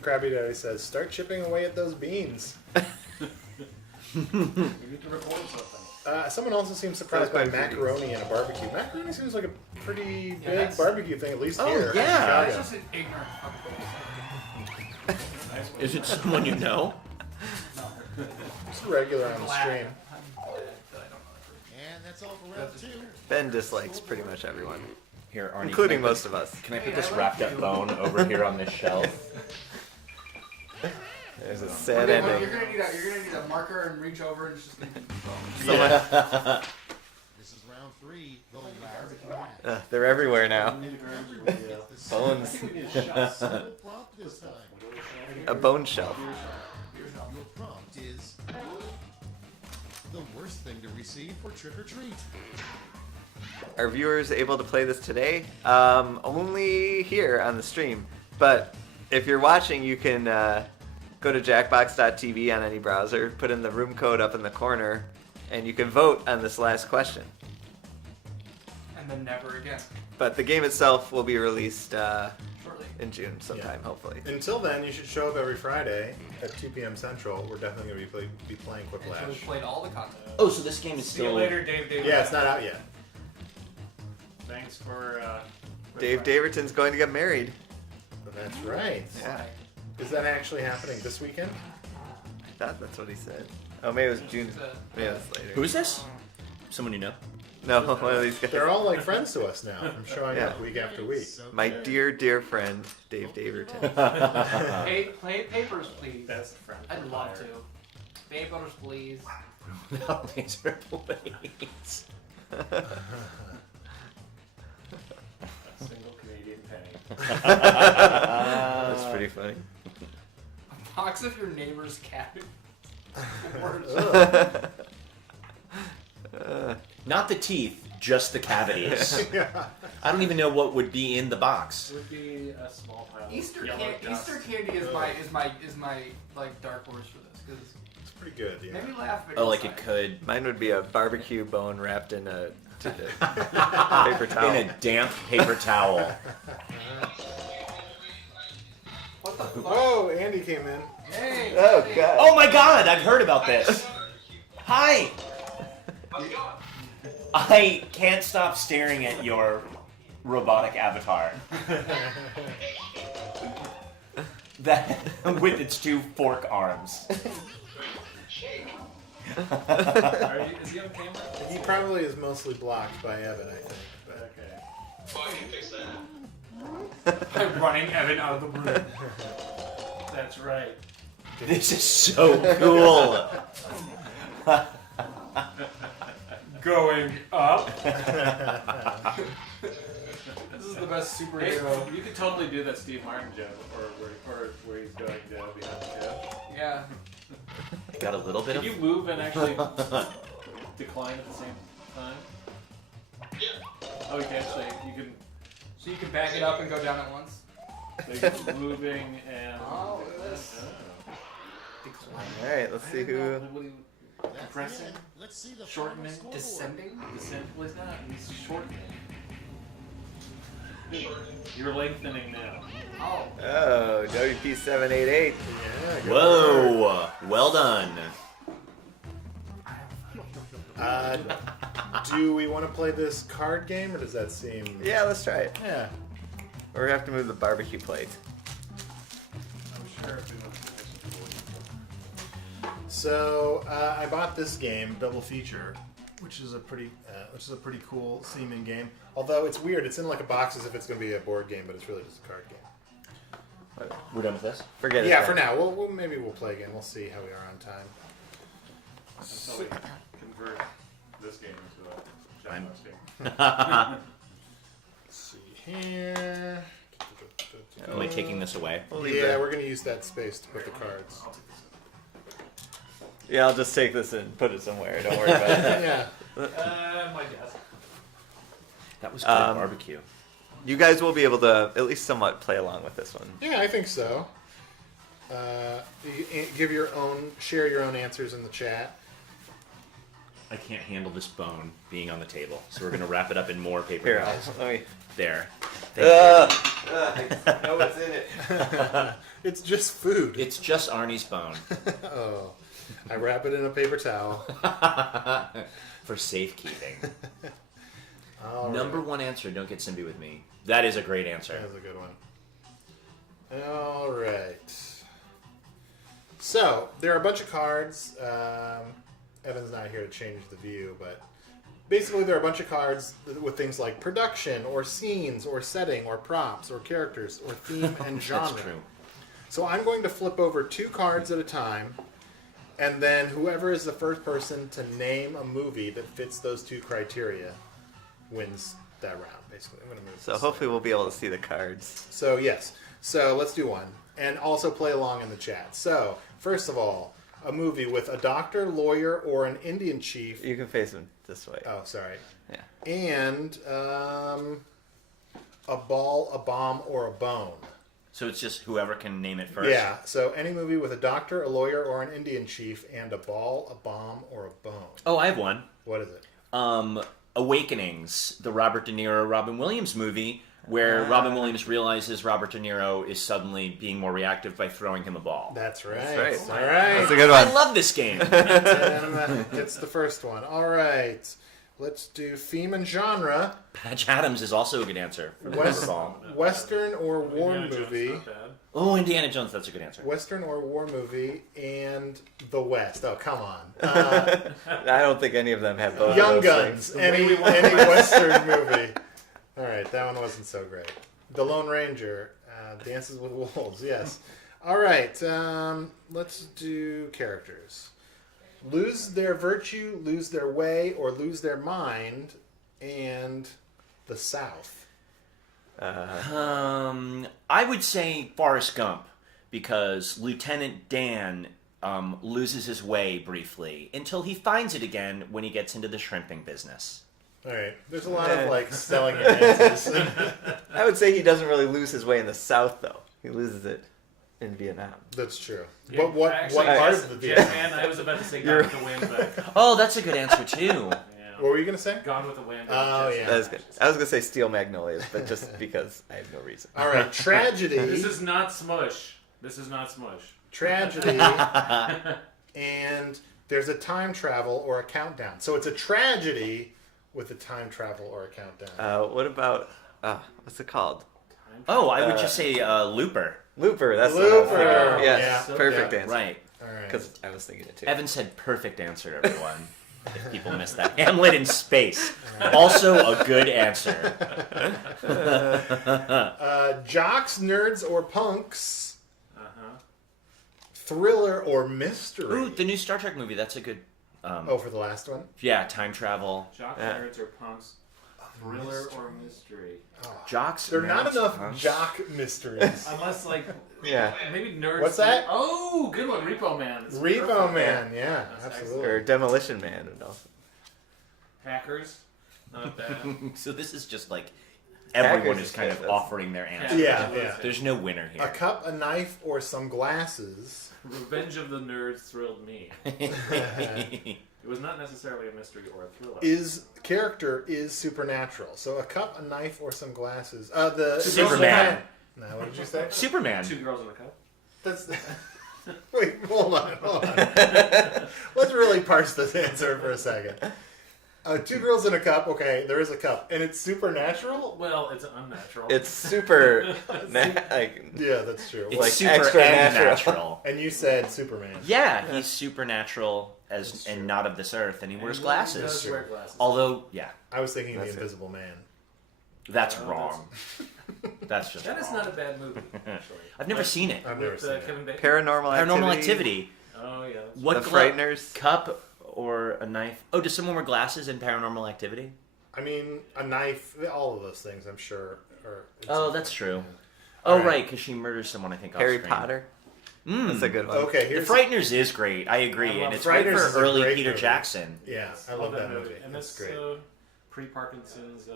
Krabby Daddy says, start chipping away at those beans. We need to record something. Someone also seems surprised by Sounds quite macaroni and a barbecue. Macaroni seems like a pretty big that's- barbecue thing, at least Oh, here. in yeah. That's Chicago. just an ignorant fucking Nice one. Is it someone you know? It's regular on the glad stream. I'm glad that I don't know And that's all for round two. Ben dislikes pretty much everyone, Here, Arnie. including can I most of us. put- Can I put this wrapped up bone over here on this shelf? There's a that. sad Okay, ending. You're gonna need a marker and reach over and it's just gonna be This is round three. The last match. They're everywhere now. It's the Bones. single prompt this time. A bone shelf. the worst thing to receive for trick or treat? Are viewers able to play this today? Only here on the stream. But if you're watching, you can go to jackbox.tv on any browser, put in the room code up in the corner, and you can vote on this last question. And then never again. But the game itself will be released Shortly. in June sometime, hopefully. Until then, you should show up every Friday at 2 p.m. Central. We're definitely going to be playing Until we Quiplash. played all the content. Oh, so this game is See you still. later, Dave. Yeah, it's not out yet. Thanks for. Dave Daverton's going to get married. That's right. Yeah. Is that actually happening this weekend? I thought that's what he said. Oh, maybe it was June. Maybe it was later. Who is this? Someone you know? No, one of these guys. They're all like friends to us now from showing Yeah. up week after week. So My good. dear, dear friend, Dave Daverton. Play papers, please. That's the friend. I'd love to. Papers, please. No, these are please. A single Canadian penny. That's pretty funny. Box of your neighbor's cat. Words. Not the teeth, just the cavities. Yeah. I don't even know what would be in the box. It would be a small pile Easter of yellow candy. dust. Easter candy is my like dark horse for this because It's pretty good, yeah. maybe laugh. But Oh, like it inside. could. Mine would be a barbecue bone wrapped in a paper towel. In a damp paper towel. What the fuck? Whoa, Andy came in. Hey. Oh, hey. God. Oh my god, I've heard about this. Hi. I can't stop staring at your robotic avatar. That with its two fork arms. Is he on camera? He probably is mostly blocked by Evan, I think. But Okay. I'm running Evan out of the room. That's right. This is so cool. Going up. This is the best Hey, superhero. you could totally do that Steve Martin joke, or where he's going down behind the joke. Yeah. Got a little bit Can of. you move and actually decline at the same time? Oh, you can actually, you can, So you can back it up and go down at once. so you can moving and. Oh, look at this. All right, let's see who. What do you, That's Compressing? it. Let's see the Shortening? final scoreboard. Descending. descent? Well, he's not. He's shortening. You're lengthening now. Oh. Oh, WP788. yeah, good Whoa! Well done. work. Do we want to play this card game, or does that seem? Yeah, let's try it. Yeah. Or we have to move the barbecue plate. I'm sure if we want to finish So I bought this game, Double Feature, which is a pretty cool seeming game. Although it's weird, it's in like a box as if it's going to be a board game, but it's really just a card game. We're done with this? Forget it. Yeah, then. for now. Maybe we'll play again. We'll see how we are on time. until we convert this game into a I'm- Jackbox game. Let's see here. Am I taking this away? We'll leave Yeah, that. we're going to use that space to put the cards. I'll take this. Yeah, I'll just take this and put it somewhere. Don't worry about it. Yeah. My desk. That was good barbecue. You guys will be able to at least somewhat play along with this one. Yeah, I think so. Share your own answers in the chat. I can't handle this bone being on the table, so we're gonna wrap it up in more paper Here, towels. let me. There. I know what's in it. It's just food. It's just Arnie's bone Oh, I wrap it in a paper towel. for safekeeping. All Number right. one answer. Don't get Simby with me. That is a great answer. That was a good one. All right. So there are a bunch of cards. Evan's not here to change the view, but basically there are a bunch of cards with things like production, or scenes, or setting, or props, or characters, or theme and genre. That's true. So I'm going to flip over 2 cards at a time, and then whoever is the first person to name a movie that fits those 2 criteria wins that round. Basically, I'm going to move. So this hopefully we'll be able to see the cards. So yes. So let's do one. And also play along in the chat. So, first of all, a movie with a doctor, lawyer, or an Indian chief. You can face him this way. Oh, sorry. Yeah. And a ball, a bomb, or a bone. So it's just whoever can name it first. Yeah, so any movie with a doctor, a lawyer, or an Indian chief, and a ball, a bomb, or a bone. Oh, I have one. What is it? Awakenings, the Robert De Niro, Robin Williams movie, where Robin Williams realizes Robert De Niro is suddenly being more reactive by throwing him a ball. That's right. right. All right. That's a good one. I love this game. It's the first one. All right. Let's do theme and genre. Patch Adams is also a good answer for the rubber ball. Western or war Indiana Jones, movie. not bad. Oh, Indiana Jones, that's a good answer. Western or war movie and the West. Oh, come on. I don't think any of them have both. Young of those Guns. things. Any Western movie. All right, that one wasn't so great. The Lone Ranger. Dances with Wolves. Yes. All right. Let's do characters. Lose their virtue, lose their way, or lose their mind, and the South. I would say Forrest Gump, because Lieutenant Dan loses his way briefly until he finds it again when he gets into the shrimping business. All right. There's a lot of selling your answers. I would say he doesn't really lose his way in the South, though. He loses it in Vietnam. That's true. Yeah, But what actually, part yes, of the yes, Vietnam? man, I was about to say Gone with the Wind, but Oh, that's a good answer, too. What were you going to say? Gone with the Wind. Oh, just- yeah. That is good. I was going to say Steel Magnolias, but just because I have no reason. All right. Tragedy. This is not Smush. This is not Smush. Tragedy. And there's a time travel or a countdown. So it's a tragedy with a time travel or a countdown. What about, what's it called? Oh, I would just say Looper. Looper, that's Looper. what I was thinking. Yeah. Yes, perfect Yeah. answer. Right. All right. Because I was thinking it too. Evan said perfect answer, everyone. If people missed that. Hamlet in space. Also a good answer. Jocks, nerds, or punks. Uh-huh. Thriller or mystery. Ooh, the new Star Trek movie. That's a good. Oh, for the last one? Yeah, time travel. Jock Yeah. nerds or punks. Thriller or mystery. Jocks. There are not nerds, enough punks. jock mysteries. Unless, like, Yeah. maybe nerds. What's that? Oh, good one. Repo Man. It's Repo perfect. Man, yeah, That's absolutely. Or Demolition Man and all. Hackers. Not bad. So this is just like everyone Hackers is kind is of good. offering their answer. Yeah, yeah. There's no winner A here. cup, a knife, or some glasses. Revenge of the Nerds thrilled me. It was not necessarily a mystery or a thriller. Character is supernatural. So a cup, a knife, or some glasses. Superman. No, what did you say? Superman. Two girls in a cup. That's. Wait, hold on. Let's really parse this answer for a second. Two girls in a cup. Okay, there is a cup, and it's supernatural. Well, it's unnatural. It's super, like, Yeah, that's true. It's Like super extra and natural. natural. And you said Superman. Yeah, he's supernatural and not of this earth, and he wears He glasses. does wear glasses. Although, yeah, I was thinking That's the it. Invisible Man. that's No, wrong. That's just that is wrong. not a bad movie, actually. I've never seen it. I've never With seen it. Kevin Bacon. Paranormal Activity. Oh yeah. That's What The gla- Frighteners. Cup or a knife? Oh, does someone wear glasses in Paranormal Activity? I mean, a knife. All of those things, I'm sure. Oh, that's true. All Oh, right. right, because she murders someone, I think, off Harry screen. Potter. Mm. That's a good one. Okay, The here's Frighteners is great. I agree, I love and it's great Frighteners for is a early great Peter movie. Jackson. Yeah, I love that movie. And That's that's great. pre-Parkinson's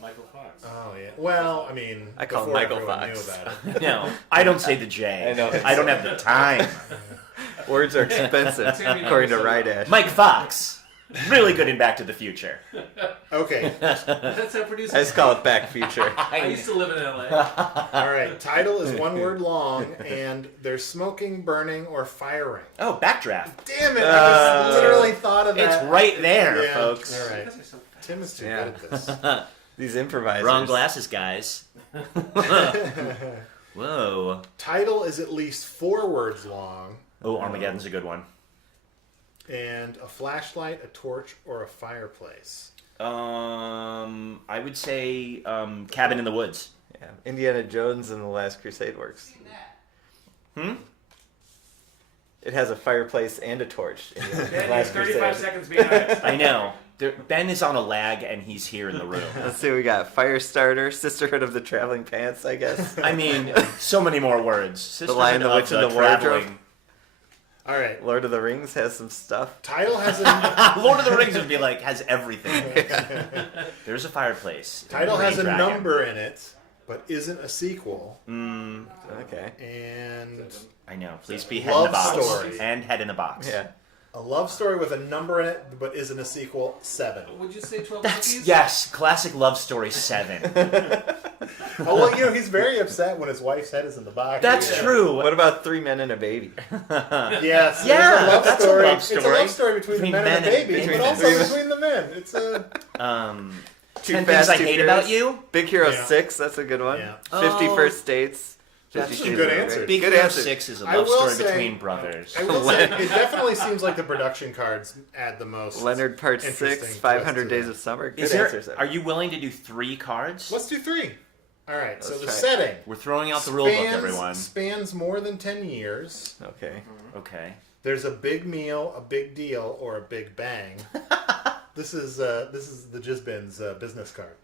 Michael Fox. Oh yeah. Well, I mean, I call him before Michael everyone Fox. knew about it. No, I don't say the J. I know. I don't have the time. Words are expensive, Timmy according to knows so Rydash. Mike Fox, really good in Back to the Future. Okay. That's how producers. I just call it Back Future. I used to live in LA. All right. Title is one word long, and there's smoking, burning, or firing. Oh, Backdraft. Damn it! I just literally thought of that. It's right there, Yeah, folks. All right. Because they're so fast. Tim is too Yeah. good at this. These improvisers. Wrong glasses, guys. Whoa. Title is at least 4 words long, Oh, Armageddon's a good one. and a flashlight, a torch, or a fireplace. I would say Cabin in the Woods. Yeah. Indiana Jones and the Last Crusade works. Hmm? It has a fireplace and a torch. In the Ben, Last you're 35 Crusade. seconds behind. I know. Ben is on a lag, and he's here in the room. Let's see, we got Firestarter, Sisterhood of the Traveling Pants, I guess. I mean, so many more words. Lion, the Sisterhood Witch, of and the Wardrobe. Traveling All right. Lord of the Rings has some stuff. Title has a Lord of the Rings would be like has everything. There's a fireplace. title has a Dragon. number in it, but isn't a sequel. Okay. And I know. Please be head in the Love box. story. And head in the box. Yeah. a love story with a number in it, but isn't a sequel. 7. Would you say 12 That's Monkeys? yes, classic love story 7. Oh well, you know he's very upset when his wife's head is in the box. That's true. What about 3 Men and a Baby? Yes. Yeah, there's a love that's a story. love It's a story. love story between the Between men and the men and baby, babies. but also between the men. It's a 10 Fast, Things I Too Hate Furious. About You. Big Hero Yeah. 6, that's a good one. Yeah. 50 Oh. First Dates. That's 50 some Shades good of Grey. answers. Big Good Hero answer. 6 is a I love will story say- between brothers. I will say it definitely seems like the production cards add the most. Leonard Part interesting 6, 500 twist to Days it. of Summer. Good Is there, answers. are you willing to do 3 cards? Let's do 3. All right. So Let's the try it. setting We're throwing out the rule book, everyone. spans more than 10 years. Okay. Okay. There's a big meal, a big deal, or a big bang. This is the Jizbin's business card.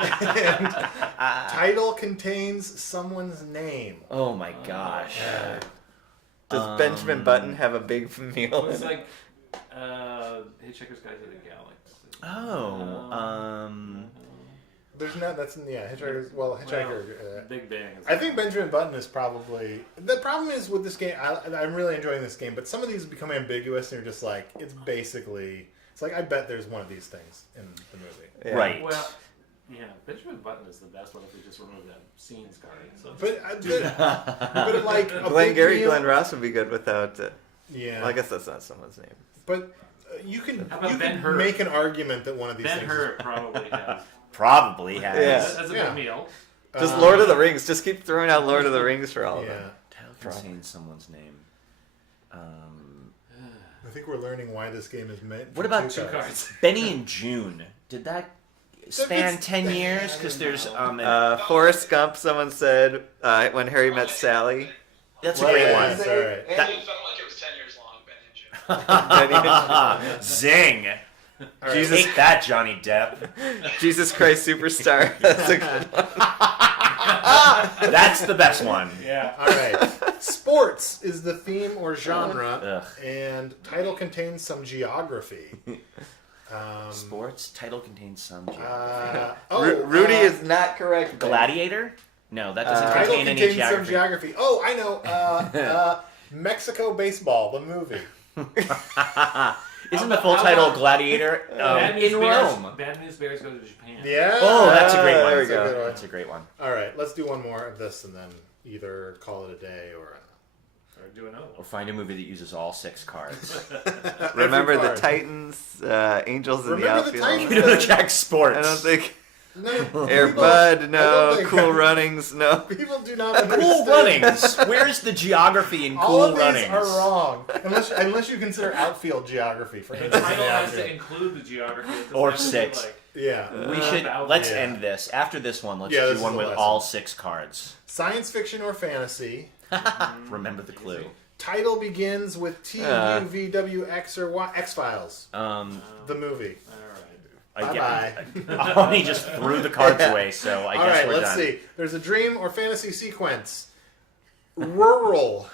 And title contains someone's name. Oh my gosh. Does Benjamin Button have a big meal? It's like Hitchhiker's Guide to the Galaxy. Oh. There's not. That's Hitchhiker's. Well, Hitchhiker. Big Bang. Is I think Benjamin Button is probably the problem is with this game. I'm really enjoying this game, but some of these become ambiguous, and you're just like, it's basically. It's like I bet there's one of these things in the movie. Yeah. Right. Well, yeah, Benjamin Button is the best one if we just remove that scenes card. So But like a Glenn big Gary, meal- Glenn Ross would be good without. Yeah. Well, I guess that's not someone's name. But you can How about you Ben can Hur? make an argument that one of these Ben things. Hur probably has. Probably has. Yeah. That's a Yeah. big meal. Just Lord of the Rings. Just keep throwing out Lord of the Rings for all of Yeah. them. Title contains someone's name. I think we're learning why this game is made. What about two Two cards. Benny and June. Did that span It's- 10 years? Because there's Forrest Gump, someone said, when Harry met Sally. that's a Well, great yeah, one. it's all right. It felt like it was 10 years long, Ben and June. Zing. All right, Jesus- Take that, Johnny Depp. Jesus Christ Superstar. That's a good one. That's the best one. Yeah. All right. Sports is the theme or genre, Ugh. and title contains some geography. Sports title contains some. Rudy is not correct. Ben. Gladiator? No, that doesn't Title contain any contains some geography. geography. Oh, I know. Mexico baseball, the movie. Isn't the full title Gladiator Bad in News Bears, Rome? Bad News Bears go to Japan. Yeah. Oh, that's a great one. There we That's a go. good one. That's a great one. All right, let's do one more of this and then either call it a day or. Or do another Or one. find a movie that uses all 6 cards. Remember the card. Titans, Angels in the Remember the outfield. Titans? You know, Jack Sports. I don't think. No, Air people- Bud, I don't no. think- Cool Runnings, no. People do not understand. Cool Runnings. Where's the geography in All Cool of these Runnings? are wrong, unless you consider outfield geography for The instance. in title the has to outfield. include the geography. It doesn't Or have to be 6. Like, Yeah. We should about let's yeah. end this. After this one, let's Yeah, this do is one the with last all one. 6 cards. Science fiction or fantasy. Remember the clue. Title begins with T, U, V, W, X, or Y. X Files. The movie. all right. Bye-bye. He just threw the cards away, so I All guess right, we're let's done. see. There's a dream or fantasy sequence. Rural.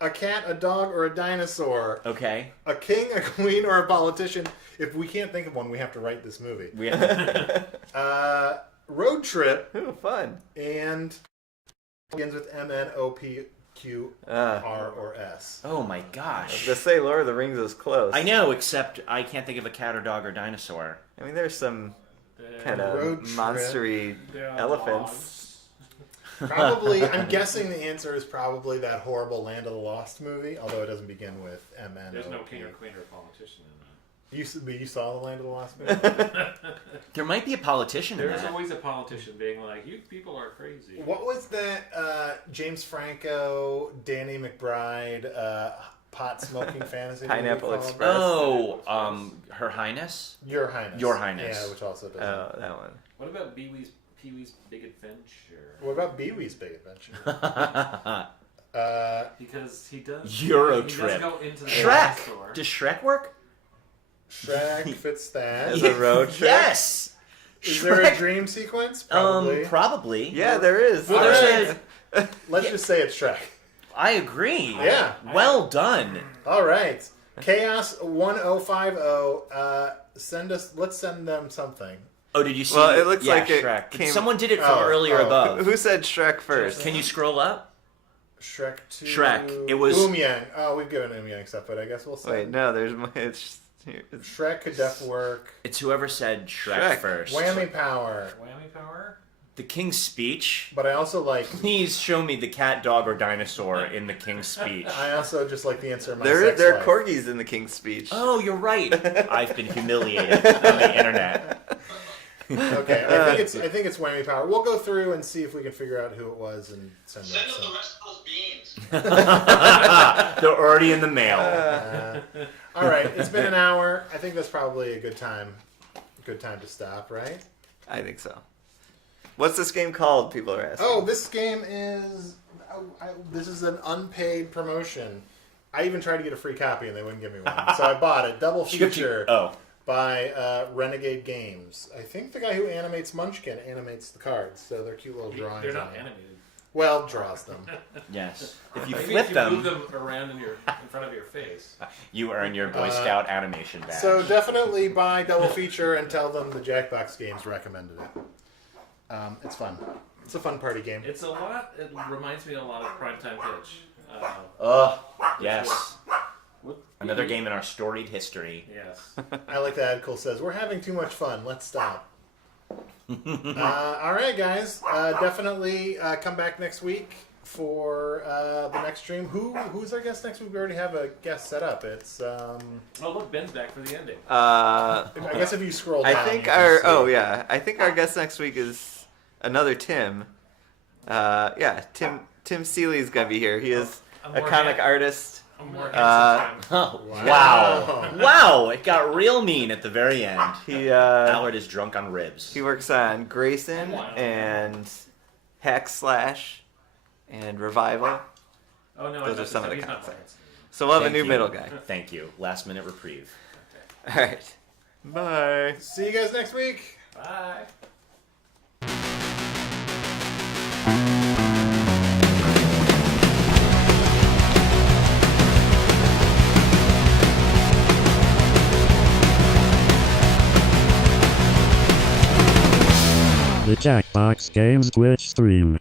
A cat, a dog, or a dinosaur. Okay. A king, a queen, or a politician. If we can't think of one, we have to write this movie. We have Road trip Ooh, fun. and begins with M, N, O, P, Q, Uh, R, or S. Oh my gosh. to say Lord of the Rings is close. I know, except I can't think of a cat or dog or dinosaur. I mean, there's some kind Road of trip. monstery There are elephants. Probably, I'm guessing the answer is probably that horrible Land of the Lost movie, although it doesn't begin with M, N, O, There's no P. king or queen or politician in that. You saw the Land of the Lost movie? There might be a politician in There's that. always a politician being like, "You people are crazy." What was that James Franco, Danny McBride, pot smoking fantasy Pineapple movie called? Express. Oh, Her Highness? Your Highness. Your Highness. Yeah, which also does. Oh, that one. What about Pee-wee's Big Adventure? What about Pee-wee's Big Adventure? Because he does. Euro he trip. does go into the Shrek! store. Does Shrek work? Shrek fits that. As a road trip? Yes! Is there a Shrek- dream sequence? Probably. Probably. Yeah, there is. Well, All there's right. Let's just say it's Shrek. I agree. Yeah. Well done. All right. Chaos 1050. Let's send them something. Oh, did you see? Well, it looks like it Shrek. came- Someone did it from earlier oh. above. Who said Shrek first? Can you scroll up? Shrek 2. Shrek. It was- Oomyang. Oh, we've given Oomyang stuff, but I guess we'll Wait, send. no, it's here. Shrek could def work. It's whoever said Shrek, Shrek. first. Whammy power. Whammy power? The King's Speech. But I also like. Please show me the cat, dog, or dinosaur in the King's Speech. I also just like the answer of my There sex are life. corgis in the King's Speech. Oh, you're right. I've been humiliated on the internet. Okay, I think it's whammy power. We'll go through and see if we can figure out who it was and send Send them them some. the rest of those beans. They're already in the mail. All right, it's been an hour. I think that's probably a good time. Good time to stop, right? I think so. What's this game called? People are asking. Oh, this game is. This is an unpaid promotion. I even tried to get a free copy and they wouldn't give me one, so I bought it. Double feature Oh. by Renegade Games. I think the guy who animates Munchkin animates the cards, so they're cute little drawings. They're not on them. animated. Well, draws them. Yes. If you Maybe flip if you them, move them around in front of your face. you earn your Boy Scout animation badge. So definitely buy Double Feature and tell them the Jackbox Games recommended it. It's fun. It's a fun party game. It's a lot. It reminds me a lot of Primetime Pitch. Yes. Another game in our storied history. Yes. I like that Cole says, we're having too much fun. Let's stop. All right, guys. Definitely come back next week for the next stream. Who's our guest next week? We already have a guest set up. It's Oh, look, Ben's back for the ending. I guess if you scroll down. I think you can see. I think our guest next week is another Tim. Tim Seeley's gonna be here. He is a comic artist. I'm more Oh, wow. Wow, it got real mean at the very end. He Allard is drunk on ribs. he works on Grayson and Hack Slash and Revival. Oh no, Those I are some of the he's not concepts. So we'll have a Thank new you. middle guy. Thank you. Last minute reprieve. All right. Bye. See you guys next week. Bye. The Jackbox Games Twitch stream.